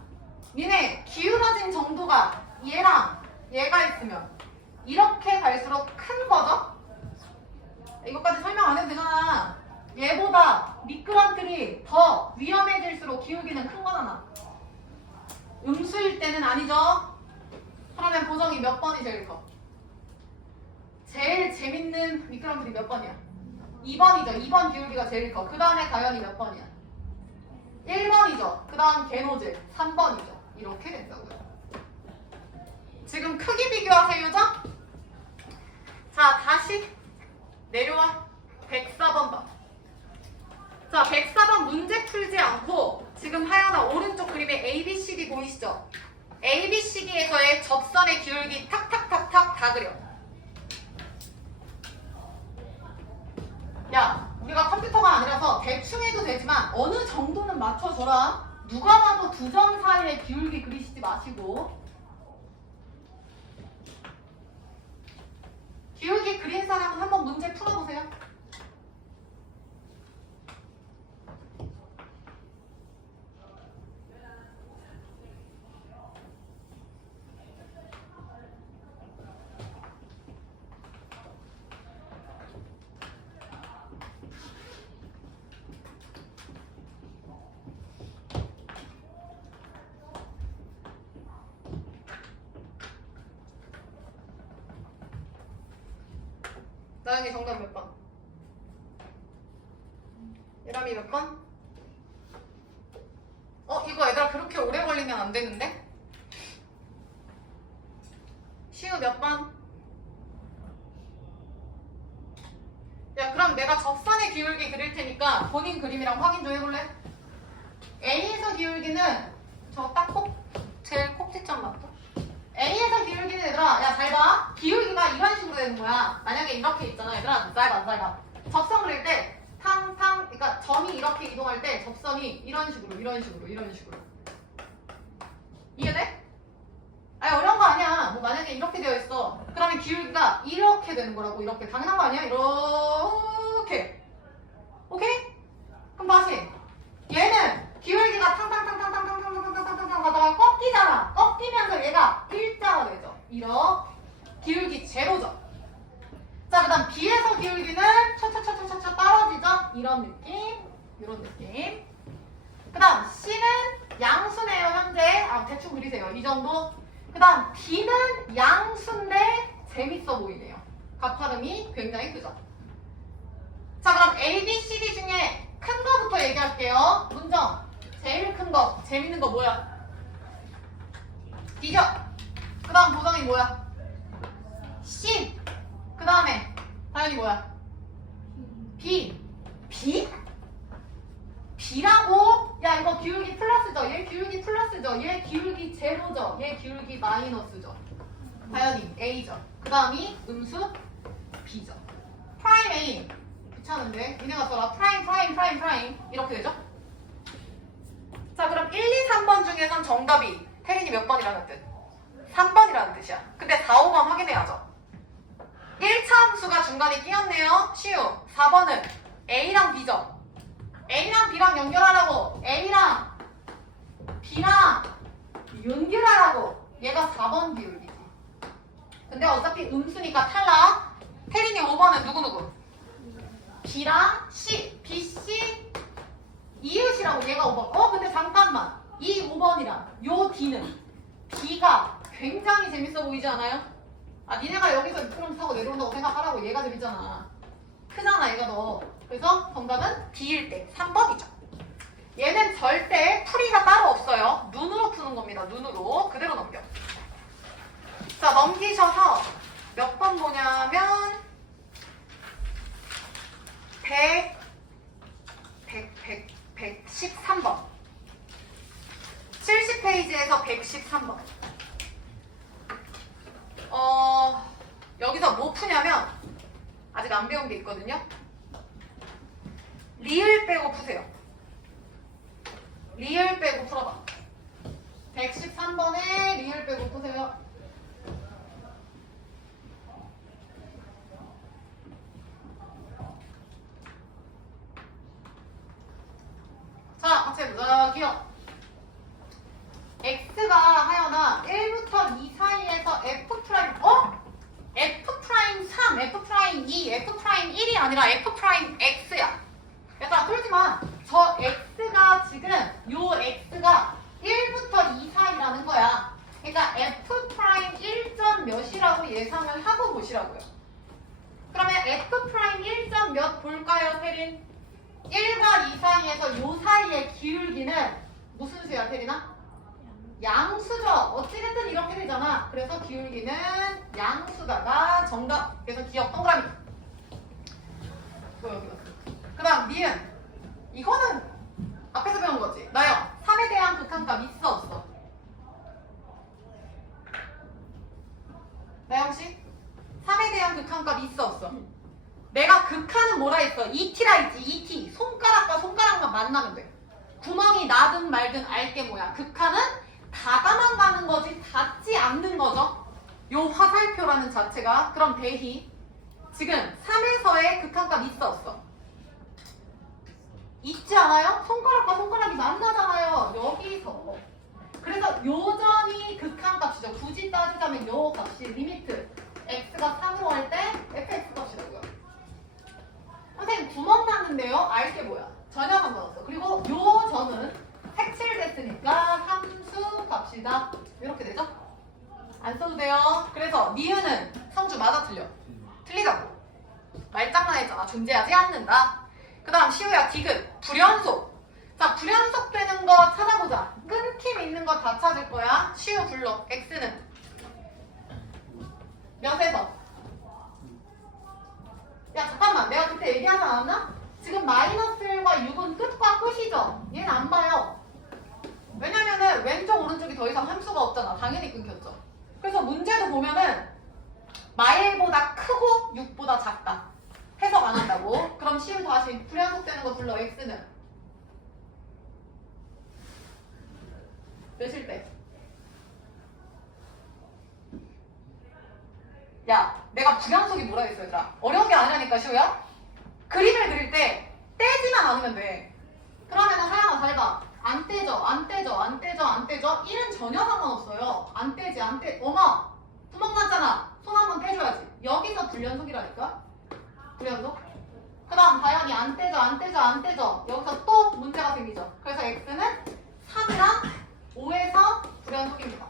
니네 기울어진 정도가 얘랑 얘가 있으면 이렇게 갈수록 큰 거죠? 이것까지 설명 안 해도 되잖아. 얘보다 미끄럼틀이 더 위험해질수록 기울기는 큰 거잖아. 음수일 때는 아니죠? 그러면 보정이 몇 번이 제일 커? 제일 재밌는 미끄럼틀이 몇 번이야? 2번이죠. 2번 기울기가 제일 커. 그 다음에 가연이 몇 번이야? 1번이죠. 그 다음 개노질 3번이죠. 이렇게 된다고요. 지금 크기 비교하세요죠? 자, 다시 내려와. 104번 봐. 자, 104번 문제 풀지 않고 지금 하연아 오른쪽 그림에 ABCD 보이시죠? ABCD에서의 접선의 기울기 탁탁탁탁 다 그려. 야, 우리가 컴퓨터가 아니라서 대충 해도 되지만 어느 정도는 맞춰줘라. 누가 봐도 두 점 사이의 기울기 그리시지 마시고. 기울기 그린 사람은 한번 문제 풀어보세요. 나영이 정답 몇 번? 예람이 몇 번? 이거 얘들아 그렇게 오래 걸리면 안 되는데? 시우 몇 번? 야 그럼 내가 접선의 기울기 그릴 테니까 본인 그림이랑 확인 좀 해볼래? A에서 기울기는 저 딱 제일 꼭지점 맞다. A에서 기울기는 얘들아 야 잘 봐. 기울기가 이런 식으로 되는 거야. 만약에 이렇게 있잖아 얘들아. 짧아. 접선 그릴 때 탕탕 그러니까 점이 이렇게 이동할 때 접선이 이런 식으로 이해돼? 아니 어려운 거 아니야. 뭐 만약에 이렇게 되어 있어. 그러면 기울기가 이렇게 되는 거라고. 이렇게 당연한 거 아니야? 이렇게. 오케이? 그럼 다시 얘는 기울기가 탕탕탕탕탕탕탕탕탕탕탕 가다가 꺾이잖아. 꺾이면서 얘가 일자가 되죠. 이렇게 기울기 제로죠. 자 그다음 B에서 기울기는 차차차차차 떨어지죠. 이런 느낌. 그다음 C는 양수네요 현재. 대충 그리세요. 이 정도. 그다음 D는 양수인데 재밌어 보이네요. 가파름이 굉장히 크죠. 자 그럼 A, B, C, D 중에 큰 거부터 얘기할게요. 문정 제일 큰 거 재밌는 거 뭐야? D죠. 그 다음 보정이 뭐야? C. 그 다음에 다현이 뭐야? B. B라고? 야 이거 기울기 플러스죠. 얘 기울기 플러스죠. 얘 기울기 제로죠. 얘 기울기 마이너스죠. 다현이 A죠. 그 다음이 음수 B죠. 프라임 A. 귀찮은데 니네가 써라. 프라임 이렇게 되죠? 자 그럼 1, 2, 3번 중에선 정답이 혜린이 몇 번이라는 뜻? 3번이라는 뜻이야. 근데 4, 5번 확인해야죠. 1차 함수가 중간에 끼었네요. 시우 4번은 A랑 B죠. A랑 B랑 연결하라고. A랑 B랑 연결하라고. 얘가 4번 기울기지. 근데 어차피 음수니까 탈락. 혜린이 5번은 누구? B랑 C, B, C 이웃이라고. 얘가 5번. 근데 잠깐만. 이 5번이랑 요 D는 B가 굉장히 재밌어 보이지 않아요? 니네가 여기서 미끄럼 타고 내려온다고 생각하라고. 얘가 재밌잖아. 크잖아 얘가 더. 그래서 정답은 D일 때 3번이죠. 얘는 절대 풀이가 따로 없어요. 눈으로 푸는 겁니다. 눈으로. 그대로 넘겨. 자 넘기셔서 몇 번 보냐면 113번. 70페이지에서 113번. 여기서 뭐 푸냐면 아직 안 배운 게 있거든요. 리을 빼고 푸세요. 리을 빼고 풀어봐. 113번에 리을 빼고 푸세요. 자, 같이 해보자. 기억. x가 하여나 1부터 2 사이에서 f', f'3, f'2, f'1이 아니라 f'x야. 얘들아 뚫지 마. 저 x가 지금 요 x가 1부터 2 사이라는 거야. 그러니까 f'1점 몇이라고 예상을 하고 보시라고요. 그러면 f'1점 몇 볼까요, 태린? 1과 2 사이에서 요 사이의 기울기는 무슨 수야, 태린아? 양수죠. 어찌됐든 이렇게 되잖아. 그래서 기울기는 양수다가 정답. 그래서 기억 동그라미. 그 다음 니은. 이거는 앞에서 배운 거지. 나요. 3에 대한 극한값 있어 없어? 나영씨? 3에 대한 극한값 있어 없어? 내가 극한은 뭐라 했어? ET라 했지. ET. 손가락과 손가락만 만나면 돼. 구멍이 나든 말든 알게 뭐야. 극한은 닿아만 가는 거지 닿지 않는 거죠. 요 화살표라는 자체가. 그럼 대희. 지금 3에서의 극한값 있어 없어? 있지 않아요? 손가락과 손가락이 만나잖아요. 여기서. 그래서 요 점이 극한값이죠. 굳이 따지자면 요 값이 리미트 x가 3으로 할 때 fx 값이라고요. 선생님 구멍 났는데요? 알게 뭐야? 전혀 상관없어. 그리고 요 점은 색칠됐으니까 함수 값이다. 이렇게 되죠? 안 써도 돼요. 그래서 니은은 성주 맞아 틀려? 틀리다고. 말장난했잖아. 존재하지 않는다. 그 다음 시우야 디귿 불연속. 자 불연속 되는 거 찾아보자. 끊김 있는 거 다 찾을 거야. 시우 불러. x는 몇에서? 야 잠깐만 내가 그때 얘기하지 않았나? 지금 마이너스 1과 6은 끝과 끝이죠. 얘는 안 봐요. 왜냐면은 왼쪽 오른쪽이 더 이상 함수가 없잖아. 당연히 끊겼죠. 그래서 문제도 보면은 마일보다 크고 6보다 작다. 해석 안 한다고. 그럼 시우 다시 불연속 되는 거 불러. x는 몇일 때? 야, 내가 불연속이 뭐라 했어, 얘들아? 어려운 게 아니라니까, 시우야? 그림을 그릴 때 떼지만 않으면 돼. 그러면은 하영아, 잘 봐. 안 떼져, 안 떼져, 안 떼져, 안 떼져. 1은 전혀 상관없어요. 안 떼지, 안 떼. 어머! 구멍 났잖아. 손 한번 떼줘야지. 여기서 불연속이라니까? 불연속? 그 다음 다현이 안 떼져, 안 떼져, 안 떼져. 여기서 또 문제가 생기죠. 그래서 x는 3이랑 5에서 불연속입니다.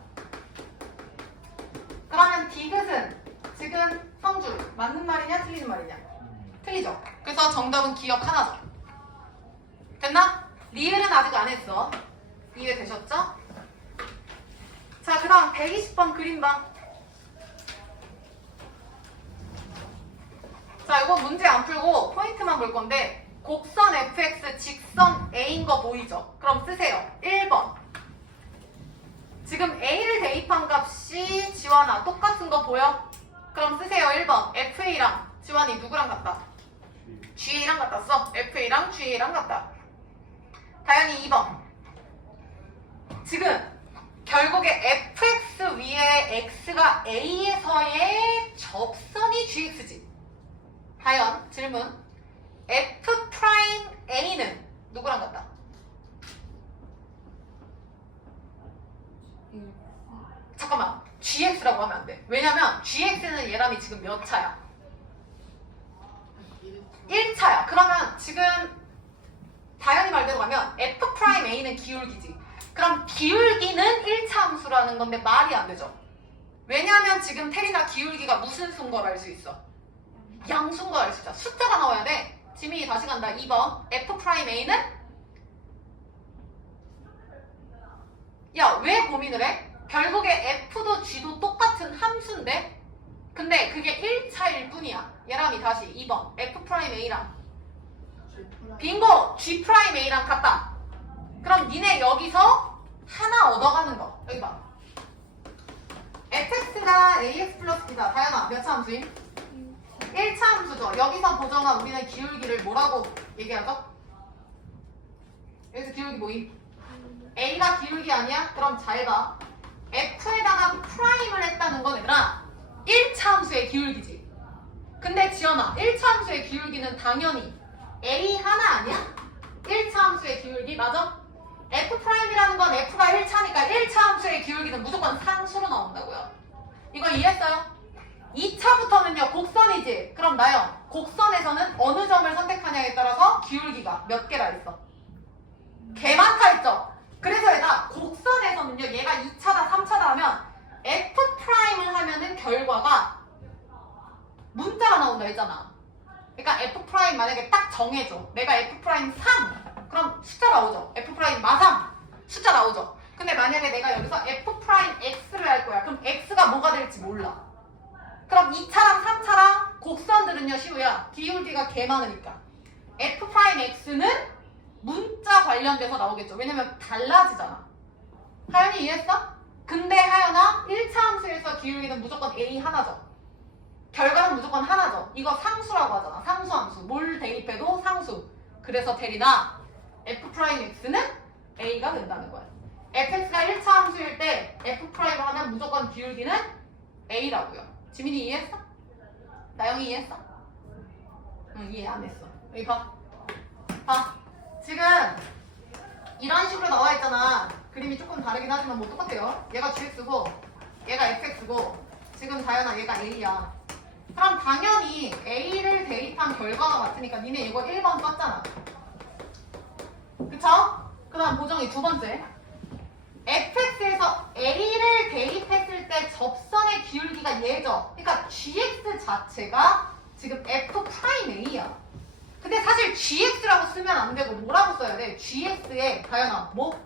그러면 디귿은 지금 성줄 맞는 말이냐 틀리는 말이냐? 틀리죠. 그래서 정답은 기억 하나죠. 됐나? 리을은 아직 안 했어. 이해되셨죠? 자, 그 다음 120번 그림 봐. 자, 이거 문제 안 풀고 포인트만 볼 건데 곡선 fx 직선 a인 거 보이죠? 그럼 쓰세요. 1번. 지금 a를 대입한 값이 지원아 똑같은 거 보여? 그럼 쓰세요. 1번. fa랑 지원이 누구랑 같다? GA랑 같다 써. FA랑 GA랑 같다. 다현이 2번. 지금 결국에 fx 위에 x가 a에서의 접선이 gx지. 다현 질문. f'a는 누구랑 같다? 잠깐만. gx라고 하면 안 돼. 왜냐면 gx는 얘랑이 지금 몇 차야? 1차야. 그러면 지금 다현이 말대로 가면 f'a는 기울기지. 그럼 기울기는 1차 함수라는 건데 말이 안 되죠. 왜냐면 지금 테리나 기울기가 무슨 수인 걸 알 수 있어? 양수인 걸 알 수 있어. 숫자가 나와야 돼. 지민이 다시 간다. 2번. f'a는? 야, 왜 고민을 해? 결국에 f도 g도 똑같은 함수인데 근데 그게 1차일 뿐이야. 얘랑이 다시 2번. f'a랑 빙고! g'a랑 같다. 그럼 니네 여기서 하나 얻어가는 거. 여기 봐. fx가 ax 플러스 b다. 다현아 몇 차 함수임? 1차 함수죠. 여기서 보정아 우리는 기울기를 뭐라고 얘기하죠? 여기서 기울기 뭐임? a가 기울기 아니야? 그럼 잘 봐. f에다가 프라임을 했다는 건 얘들아 1차 함수의 기울기지. 근데 지연아 1차 함수의 기울기는 당연히 a 하나 아니야? 1차 함수의 기울기 맞아? f'이라는 건 f가 1차니까 1차 함수의 기울기는 무조건 상수로 나온다고요. 이거 이해했어요? 2차부터는요 곡선이지. 그럼 나요 곡선에서는 어느 점을 선택하냐에 따라서 기울기가 몇 개라 했어? 개 많다 했죠? 그래서 얘가 곡선에서는요 얘가 2차다 3차다 하면 f'을 하면은 결과가 문자가 나온다 했잖아. 그러니까 f' 만약에 딱 정해줘. 내가 f' 3 그럼 숫자 나오죠. f' 마삼 숫자 나오죠. 근데 만약에 내가 여기서 f'x를 할 거야. 그럼 x가 뭐가 될지 몰라. 그럼 2차랑 3차랑 곡선들은요 시우야 기울기가 개 많으니까 f'x는 문자 관련돼서 나오겠죠. 왜냐면 달라지잖아. 하연이 이해했어? 근데 하연아 1차 함수에서 기울기는 무조건 a 하나죠. 결과는 무조건 하나죠. 이거 상수라고 하잖아. 상수함수. 뭘 대입해도 상수. 그래서 테리나 f'x는 a가 된다는 거야. fx가 1차 함수일 때 f'을 하면 무조건 기울기는 a라고요. 지민이 이해했어? 나영이 이해했어? 응, 이해 안 했어. 여기 봐. 봐. 지금 이런 식으로 나와 있잖아. 그림이 조금 다르긴 하지만 뭐 똑같아요. 얘가 gx고 얘가 fx고 지금 다현아 얘가 a야. 그럼 당연히 a를 대입한 결과가 같으니까 니네 이거 1번 썼잖아. 그쵸? 그 다음 보정이 두 번째. fx에서 a를 대입했을 때 접선의 기울기가 얘죠. 그러니까 gx 자체가 지금 f'a야. 근데 사실 gx라고 쓰면 안 되고 뭐라고 써야 돼? gx에 다현아 뭐?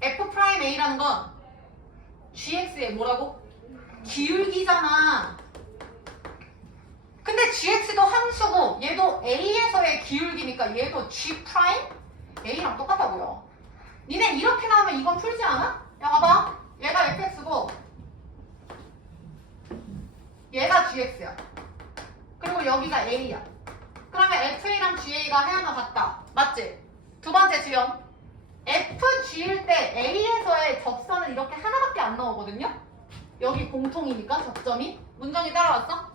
f'a라는 건 gx에 뭐라고? 기울기잖아. 근데 gx도 함수고 얘도 a에서의 기울기니까 얘도 g'a랑 똑같다고요. 니네 이렇게 나오면 이건 풀지 않아? 야 봐봐. 얘가 fx고 얘가 gx야. 그리고 여기가 a야. 그러면 fa랑 ga가 하나 같다. 맞지? 두 번째 지연. fg일 때 a에서의 접선은 이렇게 하나밖에 안 나오거든요? 여기 공통이니까 접점이. 문정이 따라왔어?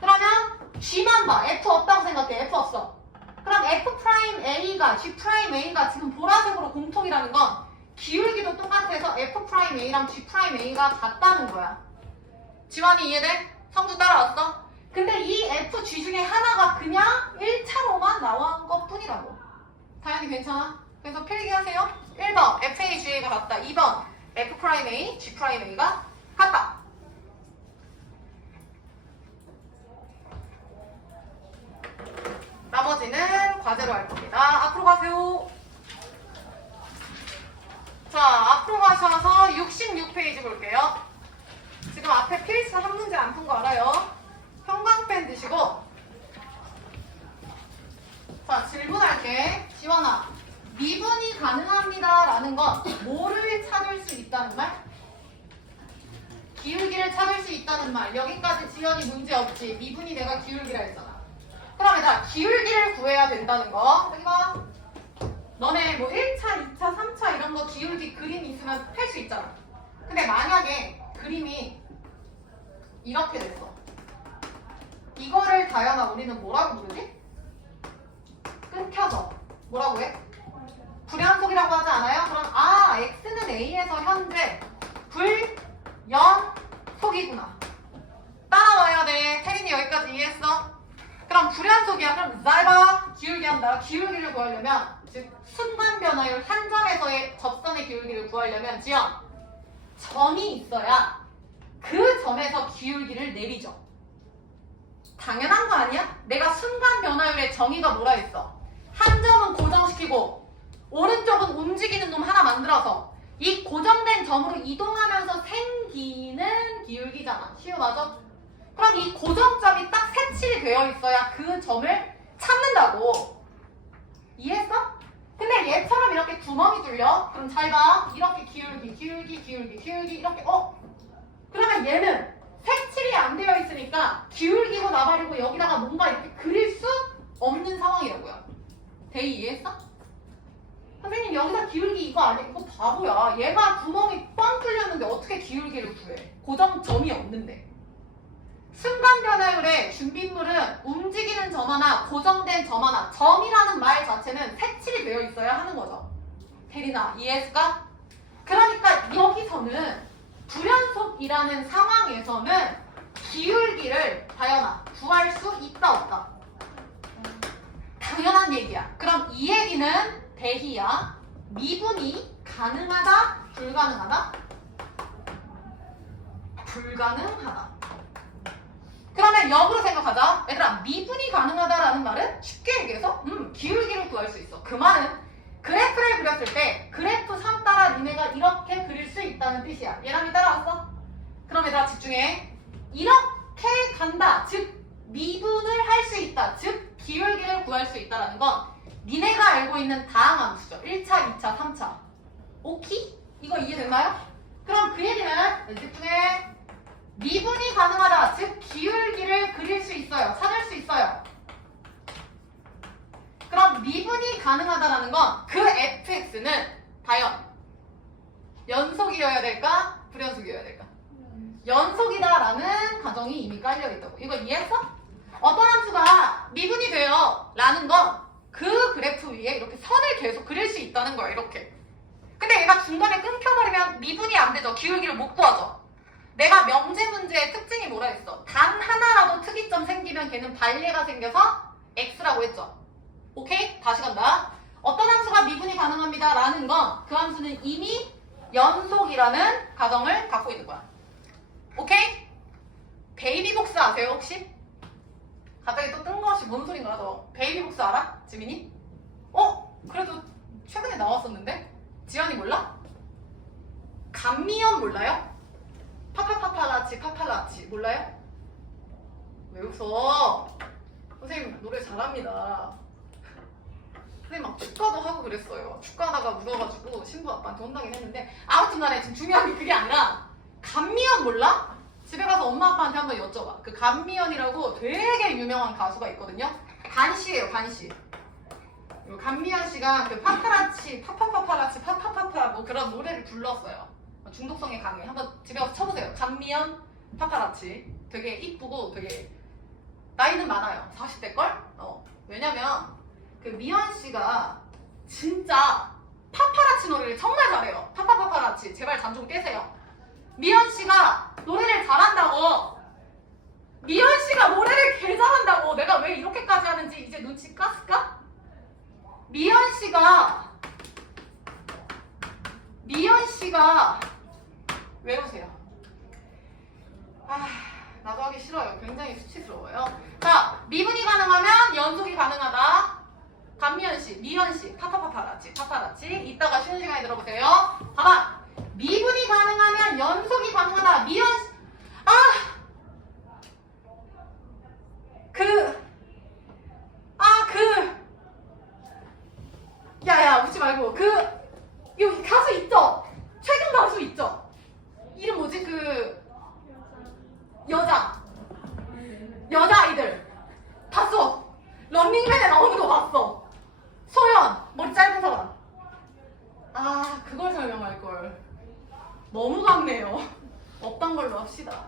그러면 g만 봐. f 없다고 생각해. f 없어. 그럼 f'a가 g'a가 지금 보라색으로 공통이라는 건 기울기도 똑같아서 f'a랑 g'a가 같다는 거야. 지환이 이해돼? 성주 따라왔어? 근데 이 fg 중에 하나가 그냥 1차로만 나온 것 뿐이라고. 다현이 괜찮아? 그래서 필기하세요. 1번 FAGA가 같다. 2번 F'A, G'A가 같다. 나머지는 과제로 할 겁니다. 앞으로 가세요. 자, 앞으로 가셔서 66페이지 볼게요. 지금 앞에 필수 한 문제 안 푼 거 알아요? 형광펜 드시고. 자, 질문할게. 지원아, 미분이 가능합니다 라는 건 뭐를 찾을 수 있다는 말? 기울기를 찾을 수 있다는 말. 여기까지 지연이 문제 없지. 미분이 내가 기울기라 했잖아. 그럼 얘들아, 기울기를 구해야 된다는 거. 여기 봐. 너네 뭐 1차, 2차, 3차 이런 거 기울기 그림 있으면 할 수 있잖아. 근데 만약에 그림이 이렇게 됐어. 이거를 다현아 우리는 뭐라고 부르지? 끊겨져. 뭐라고 해? 불연속이라고 하지 않아요? 그럼 x는 a에서 현재 불연속이구나. 따라와야 돼. 태린이 여기까지 이해했어? 그럼 불연속이야. 그럼 짧아. 기울기 한다. 기울기를 구하려면 즉 순간 변화율 한 점에서의 접선의 기울기를 구하려면 지연 점이 있어야 그 점에서 기울기를 내리죠. 당연한 거 아니야? 내가 순간 변화율의 정의가 뭐라 했어? 한 점은 고정시키고 오른쪽은 움직이는 놈 하나 만들어서 이 고정된 점으로 이동하면서 생기는 기울기잖아. 시우 맞아? 그럼 이 고정점이 딱 색칠이 되어 있어야 그 점을 찾는다고. 이해했어? 근데 얘처럼 이렇게 구멍이 뚫려? 그럼 잘 봐. 이렇게 기울기 이렇게 그러면 얘는 색칠이 안 되어 있으니까 기울기고 나발이고 여기다가 뭔가 이렇게 그릴 수 없는 상황이라고요. 대희 이해했어? 선생님 여기다 기울기 이거 아니야? 이거 바보야. 얘가 구멍이 뻥 뚫렸는데 어떻게 기울기를 구해? 고정점이 없는데. 순간 변화율의 준빗물은 움직이는 점 하나, 고정된 점 하나, 점이라는 말 자체는 색칠이 되어 있어야 하는 거죠. 대리나 이해했을까? 그러니까 여기서는 불연속이라는 상황에서는 기울기를 다현아 구할 수 있다 없다? 당연한 얘기야. 그럼 이 얘기는 대희야. 미분이 가능하다? 불가능하다? 불가능하다. 그러면 역으로 생각하자. 얘들아, 미분이 가능하다라는 말은 쉽게 얘기해서 기울기를 구할 수 있어. 그 말은 그래프를 그렸을 때 그래프 선 따라 니네가 이렇게 그릴 수 있다는 뜻이야. 얘랑이 따라왔어? 그럼 얘들아 집중해. 이렇게 간다. 즉 미분을 할 수 있다. 즉 기울기를 구할 수 있다라는 건 니네가 알고 있는 다항 함수죠. 1차, 2차, 3차. 오케이? 이거 이해됐나요? 그럼 그 얘기는 집중해. 미분이 가능하다. 즉 기울기를 그릴 수 있어요. 찾을 수 있어요. 그럼 미분이 가능하다라는 건 그 fx는 과연 연속이어야 될까? 불연속이어야 될까? 연속이다라는 가정이 이미 깔려있다고. 이거 이해했어? 어떤 함수가 미분이 돼요 라는 건 그 그래프 위에 이렇게 선을 계속 그릴 수 있다는 거야. 이렇게. 근데 얘가 중간에 끊겨버리면 미분이 안 되죠. 기울기를 못 구하죠. 내가 명제 문제의 특징이 뭐라 했어? 단 하나라도 특이점 생기면 걔는 반례가 생겨서 x라고 했죠. 오케이? 다시 간다. 어떤 함수가 미분이 가능합니다 라는 건 그 함수는 이미 연속이라는 가정을 갖고 있는 거야. 오케이? 베이비복스 아세요 혹시? 갑자기 또 뜬금없이 뭔 소린가 너 베이비복스 알아? 지민이? 그래도 최근에 나왔었는데? 지연이 몰라? 감미연 몰라요? 파파파파라치 몰라요? 왜 웃어? 선생님 노래 잘합니다. 선생님 막 축가도 하고 그랬어요. 축가하다가 울어가지고 신부 아빠한테 혼나긴 했는데 아무튼 간에 지금 중요한 게 그게 아니라 감미연 몰라? 집에 가서 엄마 아빠한테 한번 여쭤봐. 그 감미연이라고 되게 유명한 가수가 있거든요. 간씨예요, 간씨. 감미연 씨가 그 파파라치, 파파파파라치, 파파파파 뭐 그런 노래를 불렀어요. 중독성에 강해. 한번 집에 가서 쳐보세요. 감미연, 파파라치. 되게 이쁘고 되게 나이는 많아요. 40대걸? 왜냐면 그 미연 씨가 진짜 파파라치 노래를 정말 잘해요. 파파파파라치. 제발 잠 좀 깨세요. 미연 씨가 노래를 잘한다고. 미연 씨가 노래를 개 잘한다고. 내가 왜 이렇게까지 하는지 이제 눈치 깠을까? 미연 씨가 외우세요. 나도 하기 싫어요. 굉장히 수치스러워요. 자, 미분이 가능하면 연속이 가능하다. 감미연 씨, 미연 씨, 파파파파라치. 이따가 쉬는 시간에 들어보세요. 봐봐. 미분이 가능하면 연속이 가능하다. 미연 씨, 야야 웃지 말고 여기 가수 있죠? 최근 가수 있죠? 이름 뭐지? 여자 아이들 봤어. 런닝맨에 나오는 거 봤어. 소연 머리 짧은 사람. 그걸 설명할걸. 너무 같네요. 없던 걸로 합시다.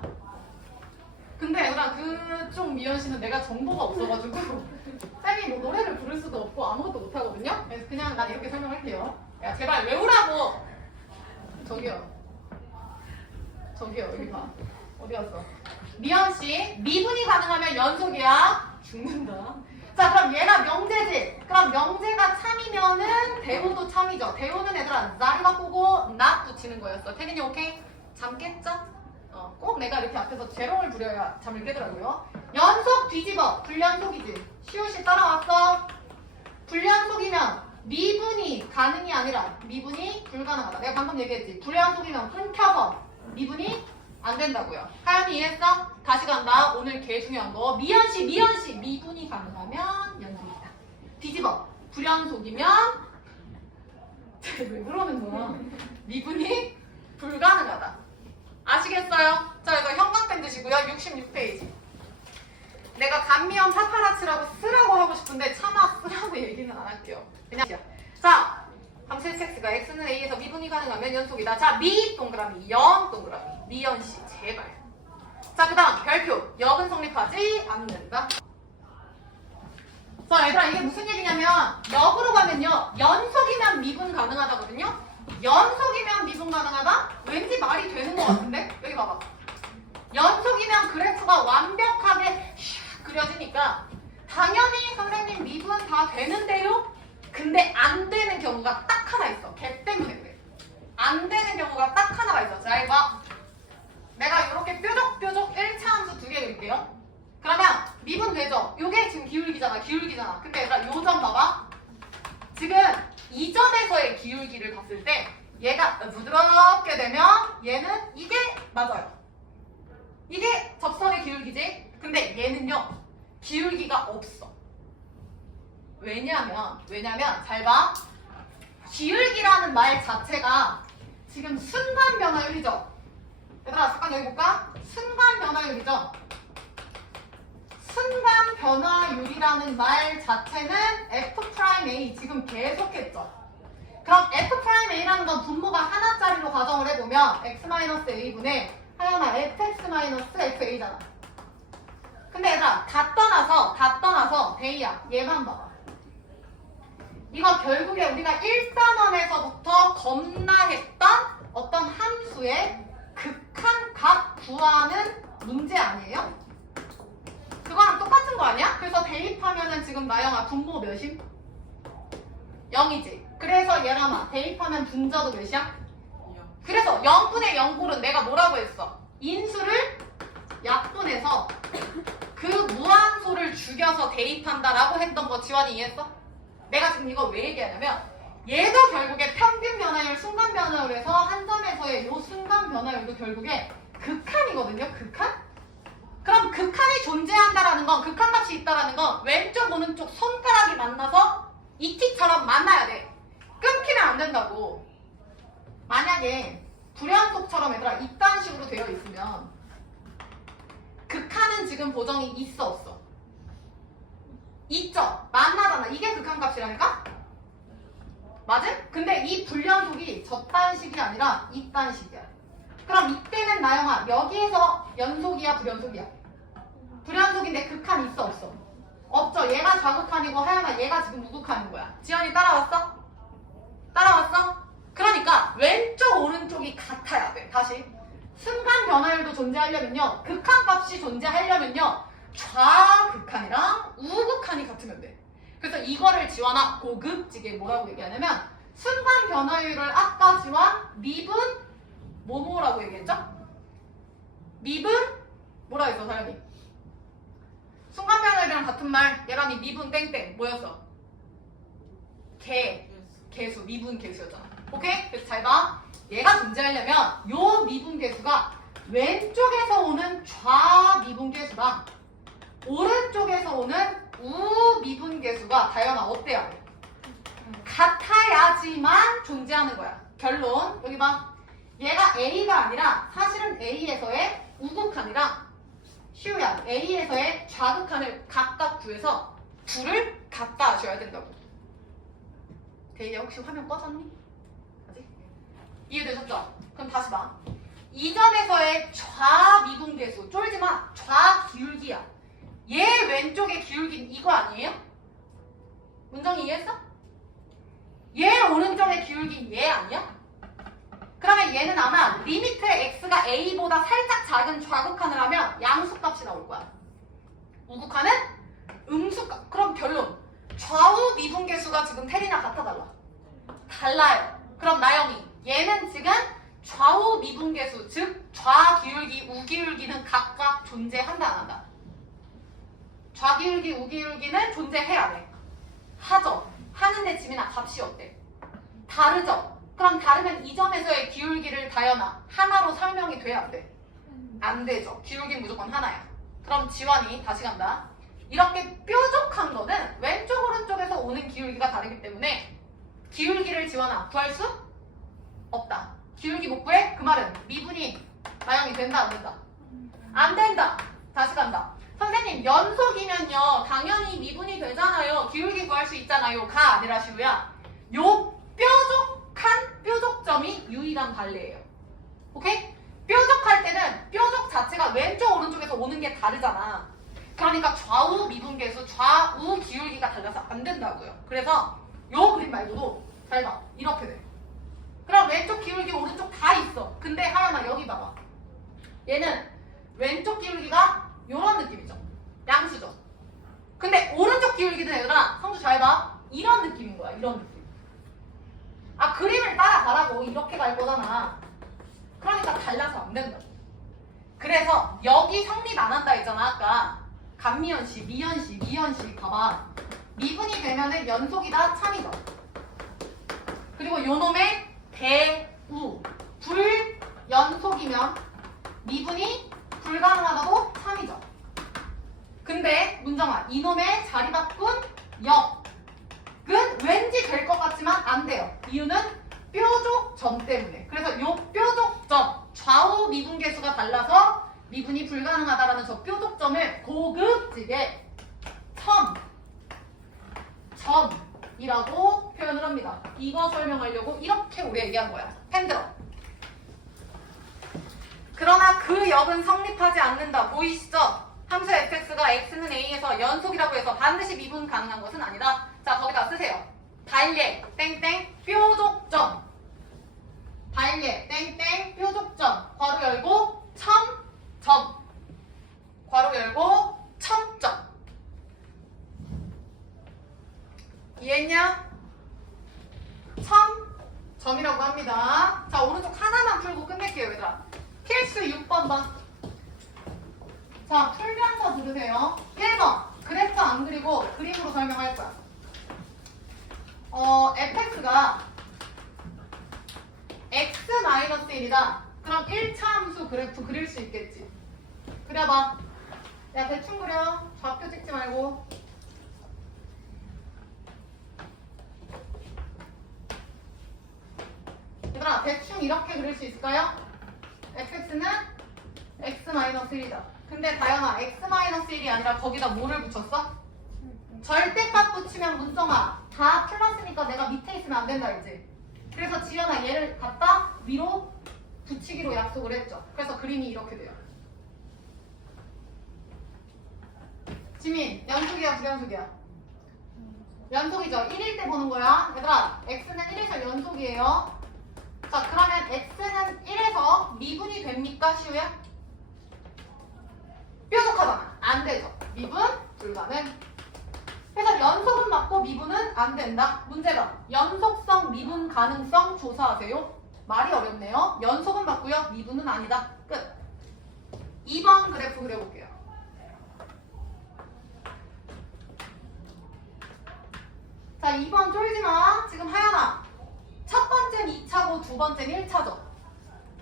근데 얘들아 그쪽 미연 씨는 내가 정보가 없어가지고 쌤이 뭐 노래를 부를 수도 없고 아무것도 못하거든요. 그래서 그냥 난 이렇게 설명할게요. 야 제발 외우라고. 저기요 여기 봐. 어디 갔어? 미연 씨 미분이 가능하면 연속이야. 죽는다. 자 그럼 얘가 명제지. 그럼 명제가 참이면은 대우도 참이죠. 대우는 얘들아 나리가 꼬고 낫 붙이는 거였어. 태린이 오케이? 잠 깼죠? 꼭 내가 이렇게 앞에서 재롱을 부려야 잠을 깨더라고요. 연속 뒤집어. 불연속이지. 시우씨 따라왔어. 불연속이면 미분이 가능이 아니라 미분이 불가능하다. 내가 방금 얘기했지. 불연속이면 끊겨서 미분이 안 된다고요. 하연이 이해했어? 다시 간다. 오늘 개 중요한 거. 미연씨 미분이 가능하면 연속이다. 뒤집어. 불연속이면 왜 그러는 거야? 미분이 불가능하다. 아시겠어요? 자, 이거 형광펜 드시고요. 66페이지. 내가 감미연 파파라치라고 쓰라고 하고 싶은데 차마 쓰라고 얘기는 안 할게요. 그냥 자, 함수 x가 x는 a에서 미분이 가능하면 연속이다. 자, 미 동그라미, 연 동그라미. 미연씨, 제발. 자, 그 다음 별표. 역은 성립하지 않는다. 자, 얘들아 이게 무슨 얘기냐면 역으로 가면요. 연속이면 미분 가능하다거든요. 연속이면 미분 가능하다? 왠지 말이 되는 것 같은데? 여기 봐봐. 연속이면 그래프가 완벽하게 그려지니까 당연히 선생님 미분 다 되는데요? 근데 안 되는 경우가 딱 하나 있어. 걔 때문에 그래. 안 되는 경우가 딱 하나가 있어. 자, 이거 내가 이렇게 뾰족뾰족 1차 함수 2개 그릴게요. 그러면 미분 되죠? 요게 지금 기울기잖아. 근데 얘들아 요 점 봐봐. 지금 이 점에서의 기울기를 봤을 때 얘가 부드럽게 되면 얘는 이게 맞아요. 이게 접선의 기울기지. 근데 얘는요 기울기가 없어. 왜냐면 잘 봐. 기울기라는 말 자체가 지금 순간 변화율이죠. 얘들아 잠깐 여기 볼까? 순간 변화율이죠. 순간 변화율이라는 말 자체는 F'A 지금 계속했죠. 그럼 F'A라는 건 분모가 하나짜리로 가정을 해보면 X-A분의 하나나 FX-FA잖아. 근데 얘들아 다 떠나서 데이야 얘만 봐봐. 이거 결국에 우리가 1단원에서부터 겁나 했던 어떤 함수의 극한값 구하는 문제 아니에요? 그거랑 똑같은 거 아니야? 그래서 대입하면은 지금 나영아 분모 몇임? 0이지. 그래서 얘랑아 대입하면 분자도 몇이야? 0. 그래서 0분의 0꼴은 내가 뭐라고 했어? 인수를 약분해서 그 무한소를 죽여서 대입한다라고 했던 거 지원이 이해했어? 내가 지금 이거 왜 얘기하냐면 얘도 결국에 평균 변화율, 순간 변화율에서 한 점에서의 요 순간 변화율도 결국에 극한이거든요. 극한? 그럼 극한이 존재한다라는 건, 극한값이 있다라는 건 왼쪽 오른쪽 손가락이 만나서 이티처럼 만나야 돼. 끊기면 안 된다고. 만약에 불연속처럼 얘들아 이딴 식으로 되어 있으면 극한은 지금 보정이 있어 없어? 있죠? 만나잖아. 이게 극한값이라니까? 맞음? 근데 이 불연속이 저딴 식이 아니라 이딴 식이야. 그럼 이때는 나영아 여기에서 연속이야 불연속이야? 불연속인데 극한 있어 없어? 없죠. 얘가 좌극한이고 하연아 얘가 지금 우극한인 거야. 지연이 따라왔어? 따라왔어? 그러니까 왼쪽 오른쪽이 같아야 돼. 다시 순간 변화율도 존재하려면요, 극한값이 존재하려면요 좌극한이랑 우극한이 같으면 돼. 그래서 이거를 지원아 고급지게 뭐라고 얘기하냐면 순간 변화율을 아까 지원 미분 뭐뭐라고 얘기했죠? 미분 뭐라 했어 사연이? 순간 변화율이랑 같은 말 얘랑이 미분 땡땡 뭐였어? 개수 미분 개수였잖아. 오케이? 그래서 잘 봐. 얘가 존재하려면 요 미분 개수가 왼쪽에서 오는 좌 미분 개수랑 오른쪽에서 오는 우 미분 개수가 다연아 어때야 돼? 같아야지만 존재하는 거야. 결론 여기 봐. 얘가 A가 아니라 사실은 A에서의 우극한이랑 슈야 A에서의 좌극한을 각각 구해서 둘을 갖다 줘야 된다고. 데이야 혹시 화면 꺼졌니? 아직? 이해되셨죠? 그럼 다시 봐. 이 점에서의 좌 미분 개수 쫄지 마. 좌 기울기야. 얘 왼쪽의 기울기는 이거 아니에요? 문정이 이해했어? 얘 오른쪽의 기울기는 얘 아니야? 그러면 얘는 아마 리미트 x가 a보다 살짝 작은 좌극한을 하면 양수값이 나올 거야. 우극한은 음수값. 그럼 결론. 좌우 미분계수가 지금 테리나 같아 달라? 달라요. 그럼 나영이 얘는 지금 좌우 미분계수 즉 좌기울기 우기울기는 각각 존재한다 안 한다? 좌기울기 우기울기는 존재해야 돼. 하죠. 하는데 지민아 값이 어때? 다르죠? 그럼 다르면 이 점에서의 기울기를 다연아 하나로 설명이 돼야 안 돼? 안 되죠. 기울기는 무조건 하나야. 그럼 지환이 다시 간다. 이렇게 뾰족한 거는 왼쪽 오른쪽에서 오는 기울기가 다르기 때문에 기울기를 지환아 구할 수 없다. 기울기 못 구해? 그 말은 미분이 나영이 된다 안 된다? 안 된다. 다시 간다. 선생님 연속이면요 당연히 미분이 되잖아요. 기울기 구할 수 있잖아요. 가 아니라 시우야. 요 뾰족한 뾰족점이 유일한 관례예요. 오케이? 뾰족할 때는 뾰족 자체가 왼쪽 오른쪽에서 오는 게 다르잖아. 그러니까 좌우 미분계수 좌우 기울기가 달라서 안 된다고요. 그래서 요 그림 말고도 잘 봐. 이렇게 돼. 그럼 왼쪽 기울기 오른쪽 다 있어. 근데 하연아 여기 봐봐. 얘는 왼쪽 기울기가 요런 느낌이죠. 양수죠. 근데 오른쪽 기울기는 얘들아 성주 잘 봐. 이런 느낌인 거야. 이런 느낌. 아 그림을 따라가라고. 이렇게 갈 거잖아. 그러니까 달라서 안 된다. 그래서 여기 성립 안 한다 했잖아 아까. 간미연식, 미연식, 미연식 봐봐. 미분이 되면은 연속이다 참이죠. 그리고 요놈의 대우 불연속이면 미분이 불가능하다도 참이죠. 근데 문정아 이놈의 자리 바꾼 역은 왠지 될 것 같지만 안 돼요. 이유는 뾰족점 때문에. 그래서 요 뾰족점 좌우 미분계수가 달라서 미분이 불가능하다라는 저 뾰족점을 고급지게 점이라고 표현을 합니다. 이거 설명하려고 이렇게 오래 얘기한 거야. 펜들어. 그러나 그 역은 성립하지 않는다. 보이시죠? 함수 fx가 x는 a에서 연속이라고 해서 반드시 미분 가능한 것은 아니다. 자 거기다 쓰세요. 발예 땡땡 뾰족점. 발예 땡땡 뾰족점. 괄호 열고 첨점. 괄호 열고 첨점. 이해했냐? 첨점이라고 합니다. 자 오른쪽 하나만 풀고 끝낼게요 얘들아. 필수 6번 봐. 자, 풀면서 들으세요. 1번. 그래프 안 그리고 그림으로 설명할 거야. fx가 x-1이다. 그럼 1차 함수 그래프 그릴 수 있겠지. 그려봐. 야, 대충 그려. 좌표 찍지 말고. 얘들아, 대충 이렇게 그릴 수 있을까요? fx는 x-1이다. 근데 다현아, x-1이 아니라 거기다 뭐를 붙였어? 절대값 붙이면 문성아 다 플러스니까 내가 밑에 있으면 안 된다 이제. 그래서 지연아 얘를 갖다 위로 붙이기로 약속을 했죠. 그래서 그림이 이렇게 돼요. 지민, 연속이야 부연속이야? 연속이죠. 1일 때 보는 거야. 얘들아, x는 1에서 연속이에요. 자, 그러면 x는 1에서 미분이 됩니까? 시우야? 뾰족하잖아. 안 되죠. 미분 불가능. 그래서 연속은 맞고 미분은 안 된다. 문제가 연속성 미분 가능성 조사하세요. 말이 어렵네요. 연속은 맞고요. 미분은 아니다. 끝. 2번 그래프 그려볼게요. 자, 2번 쫄지마. 지금 하연아, 첫 번째는 2차고 두 번째는 1차죠.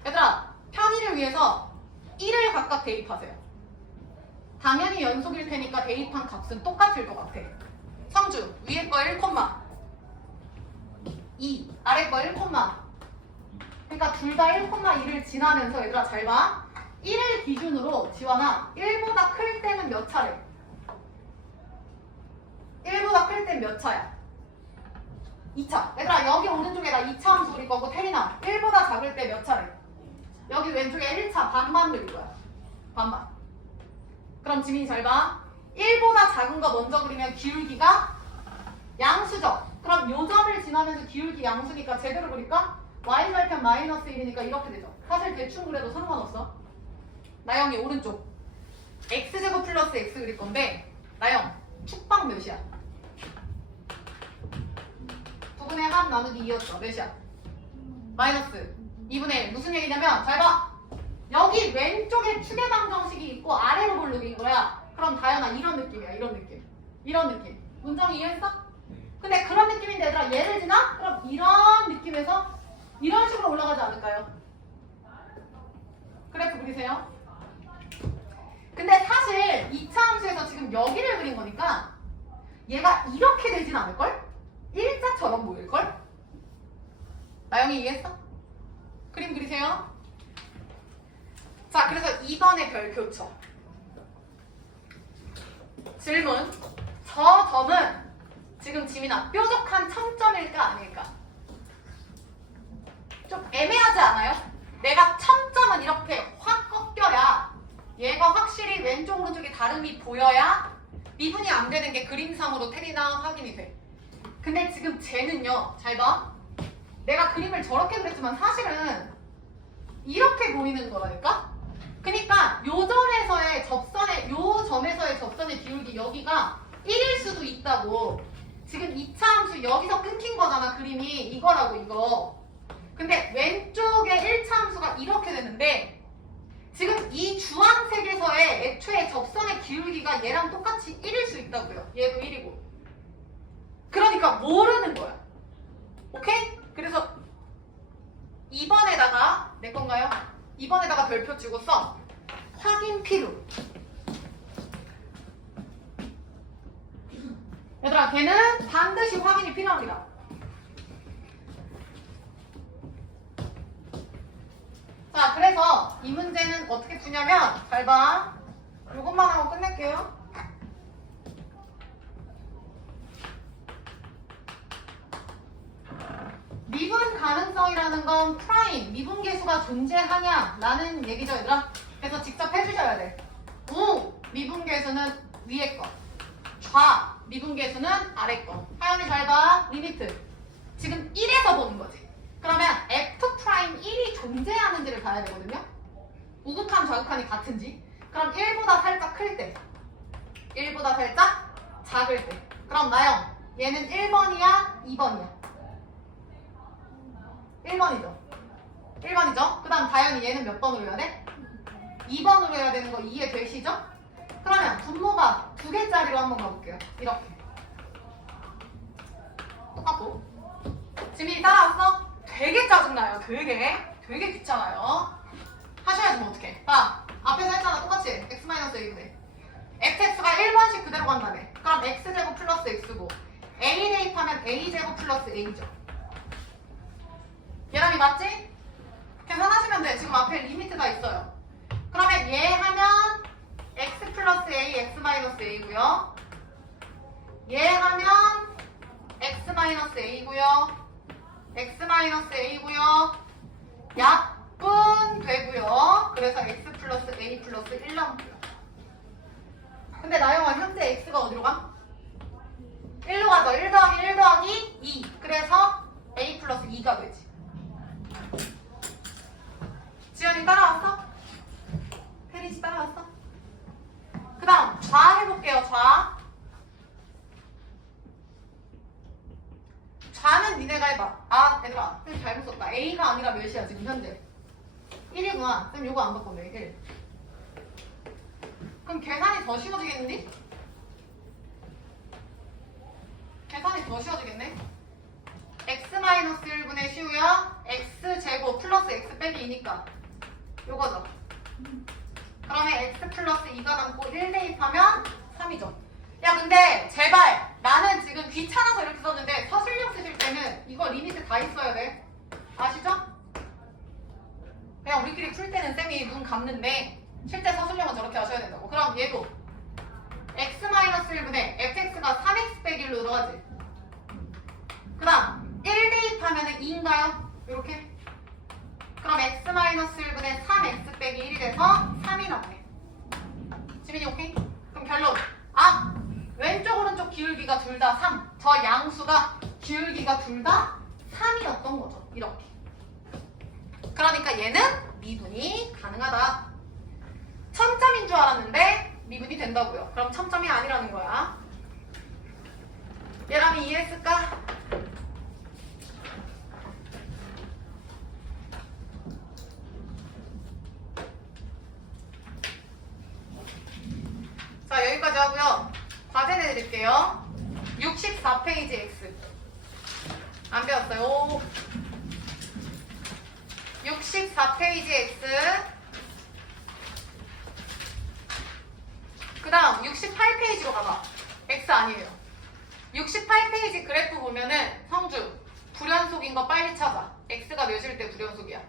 얘들아, 편의를 위해서 1을 각각 대입하세요. 당연히 연속일 테니까 대입한 값은 똑같을 것 같아. 성주, 위에 거 1, 2, 아래 거 1, 그러니까 둘 다 1,2를 지나면서 얘들아 잘 봐. 1을 기준으로 지원아 1보다 클 때는 몇 차례? 1보다 클 때는 몇 차야? 2차. 얘들아 여기 오른쪽에다 2차 함수 그릴 거고 태린아 1보다 작을 때 몇 차례? 여기 왼쪽에 1차 반반 그릴 거야. 반반. 그럼 지민이 잘 봐. 1보다 작은 거 먼저 그리면 기울기가 양수죠. 그럼 요 점을 지나면서 기울기 양수니까 제대로 그릴까? y절편 마이너스 1이니까 이렇게 되죠. 사실 대충 그래도 상관없어. 나영이 오른쪽 x제곱 플러스 x 그릴 건데 나영 축방 몇이야? 9분의 합 나누기 2였어. 몇이야? 마이너스 2분의 1. 무슨 얘기냐면 잘 봐. 여기 왼쪽에 추계방 정식이 있고 아래로 볼록인 거야. 그럼 다현아 이런 느낌이야. 이런 느낌. 이런 느낌. 문정이 이해했어? 근데 그런 느낌인데 얘들아 얘를 지나? 그럼 이런 느낌에서 이런 식으로 올라가지 않을까요? 그래프 그리세요. 근데 사실 2차 함수에서 지금 여기를 그린 거니까 얘가 이렇게 되진 않을걸? 일자처럼 보일걸? 나영이 이해했어? 그림 그리세요. 자, 그래서 2번의 별 교쳐. 질문. 저 점은 지금 지민아 뾰족한 첨점일까 아닐까? 좀 애매하지 않아요? 내가 첨점은 이렇게 확 꺾여야 얘가 확실히 왼쪽 오른쪽이 다름이 보여야 미분이 안 되는 게 그림상으로 테리나 확인이 돼. 근데 지금 쟤는요, 잘 봐. 내가 그림을 저렇게 그렸지만 사실은 이렇게 보이는 거라니까? 그러니까 요 점에서의 접선의 기울기 여기가 1일 수도 있다고. 지금 2차 함수 여기서 끊긴 거잖아. 그림이 이거라고 이거. 근데 왼쪽에 1차 함수가 이렇게 되는데 지금 이 주황색에서의 애초에 접선의 기울기가 얘랑 똑같이 1일 수 있다고요. 얘도 1이고. 그러니까 모르는 거야. 오케이? 그래서 2번에다가 내 건가요? 2번에다가 별표 주고 써. 확인 필요. 얘들아 걔는 반드시 확인이 필요합니다. 자, 그래서 이 문제는 어떻게 주냐면 잘 봐. 이것만 하고 끝낼게요. 미분 가능성이라는 건 프라임, 미분계수가 존재하냐 라는 얘기죠 얘들아. 그래서 직접 해주셔야 돼. 우, 미분계수는 위에 거. 좌, 미분계수는 아래 거. 하연이 잘 봐. 리미트. 지금 1에서 보는 거지. 그러면 F'1이 존재하는지를 봐야 되거든요. 우극한 좌극한이 같은지. 그럼 1보다 살짝 클 때, 1보다 살짝 작을 때. 그럼 나영, 얘는 1번이야? 2번이야? 1번이죠. 1번이죠. 그 다음 다현이 얘는 몇 번으로 해야 돼? 2번으로 해야 되는 거 이해되시죠? 그러면 분모가 2개짜리로 한번 가볼게요. 이렇게. 똑같고. 지민이 따라왔어? 되게 짜증나요. 되게 귀찮아요. 하셔야지 뭐 어떡해. 봐. 앞에서 했잖아. 똑같이. x-a분의 fx가 1번씩 그대로 간다며. 그럼 x제곱 플러스 x고 a 대입하면 a제곱 플러스 a죠. 얘랑이 맞지? 계산하시면 돼. 지금 앞에 리미트가 있어요. 그러면 얘 하면 x 플러스 a, x 마이너스 a고요. 얘 하면 x 마이너스 a고요. x 마이너스 a고요. 약분 되고요. 그래서 x 플러스 a 플러스 1 남고요. 근데 나영아 현재 x가 어디로 가? 1로 가죠. 1 더하기 1 더하기 2. 그래서 a 플러스 2가 되지. 지연이 따라왔어? 혜린씨 따라왔어? 그 다음 좌 해볼게요. 좌는 니네가 해봐. 아 얘들아 쌤 잘못 썼다. a가 아니라 몇이야 지금 현재? 1이구나. 쌤 요거 안 바꿨네. 1. 그럼 계산이 더 쉬워지겠니? 계산이 더 쉬워지겠네? x-1분의 슈요 x제곱 플러스 x 빼기 2니까 요거죠. 그러면 x 플러스 2가 남고 1 대입하면 3이죠. 야 근데 제발 나는 지금 귀찮아서 이렇게 썼는데 서술형 쓰실 때는 이거 리미트 다 있어야 돼. 아시죠? 그냥 우리끼리 풀 때는 쌤이 눈 감는데 실제 서술형은 저렇게 하셔야 된다고. 그럼 얘도 x-1분의 fx가 3x 빼기 1로 들어가지. 그 다음 1 대입하면 2인가요? 이렇게. 그럼 x-1분의 3x 빼기 1이 돼서 3이 나오네. 지민이 오케이? 그럼 결론. 아! 왼쪽 오른쪽 기울기가 둘 다 3. 저 양수가 기울기가 둘 다 3이었던 거죠. 이렇게. 그러니까 얘는 미분이 가능하다. 첨점인 줄 알았는데 미분이 된다고요. 그럼 첨점이 아니라는 거야. 얘라면 이해했을까? 자 여기까지 하고요. 과제 내드릴게요. 64페이지 X 안 배웠어요. 64페이지 X 그 다음 68페이지로 가봐. X 아니에요. 68페이지 그래프 보면은 성주 불연속인 거 빨리 찾아. X가 몇일 때 불연속이야?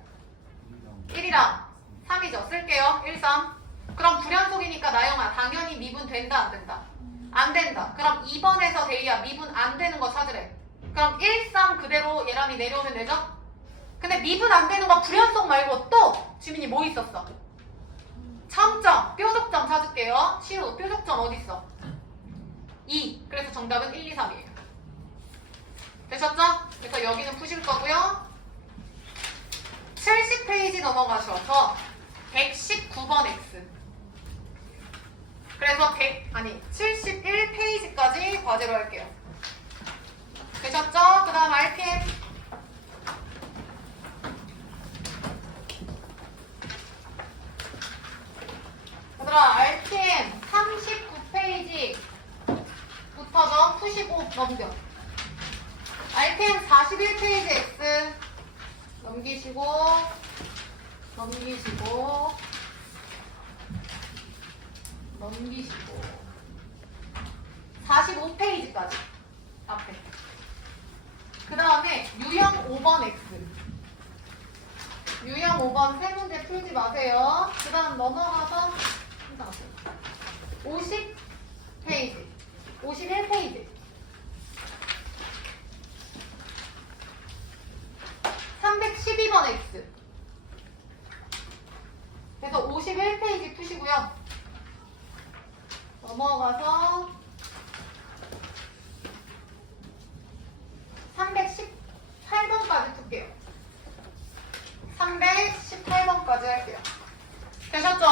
1이랑 3이죠. 쓸게요. 1, 3. 그럼 불연속이니까 나영아 당연히 미분 된다 안 된다? 안 된다. 그럼 2번에서 데이야 미분 안 되는 거 찾으래. 그럼 1, 3 그대로 얘람이 내려오면 되죠? 근데 미분 안 되는 거 불연속 말고 또 지민이 뭐 있었어? 첨점, 뾰족점 찾을게요. 시우, 뾰족점 어디 있어? 2. 그래서 정답은 1, 2, 3이에요. 되셨죠? 그래서 여기는 푸실 거고요. 70페이지 넘어가셔서 119번 X. 그래서 71페이지까지 과제로 할게요. 되셨죠? 그 다음 RPM. 얘들아 RPM 39페이지부터죠. 푸시고 넘겨. RPM 41페이지 X 넘기시고 45페이지까지 앞에. 그 다음에 유형 5번 X. 유형 5번 세 문제 풀지 마세요. 그 다음 넘어가서 50페이지 51페이지 312번 X. 그래서 51페이지 푸시고요. 넘어가서 318번까지 풀게요. 318번까지 할게요. 되셨죠?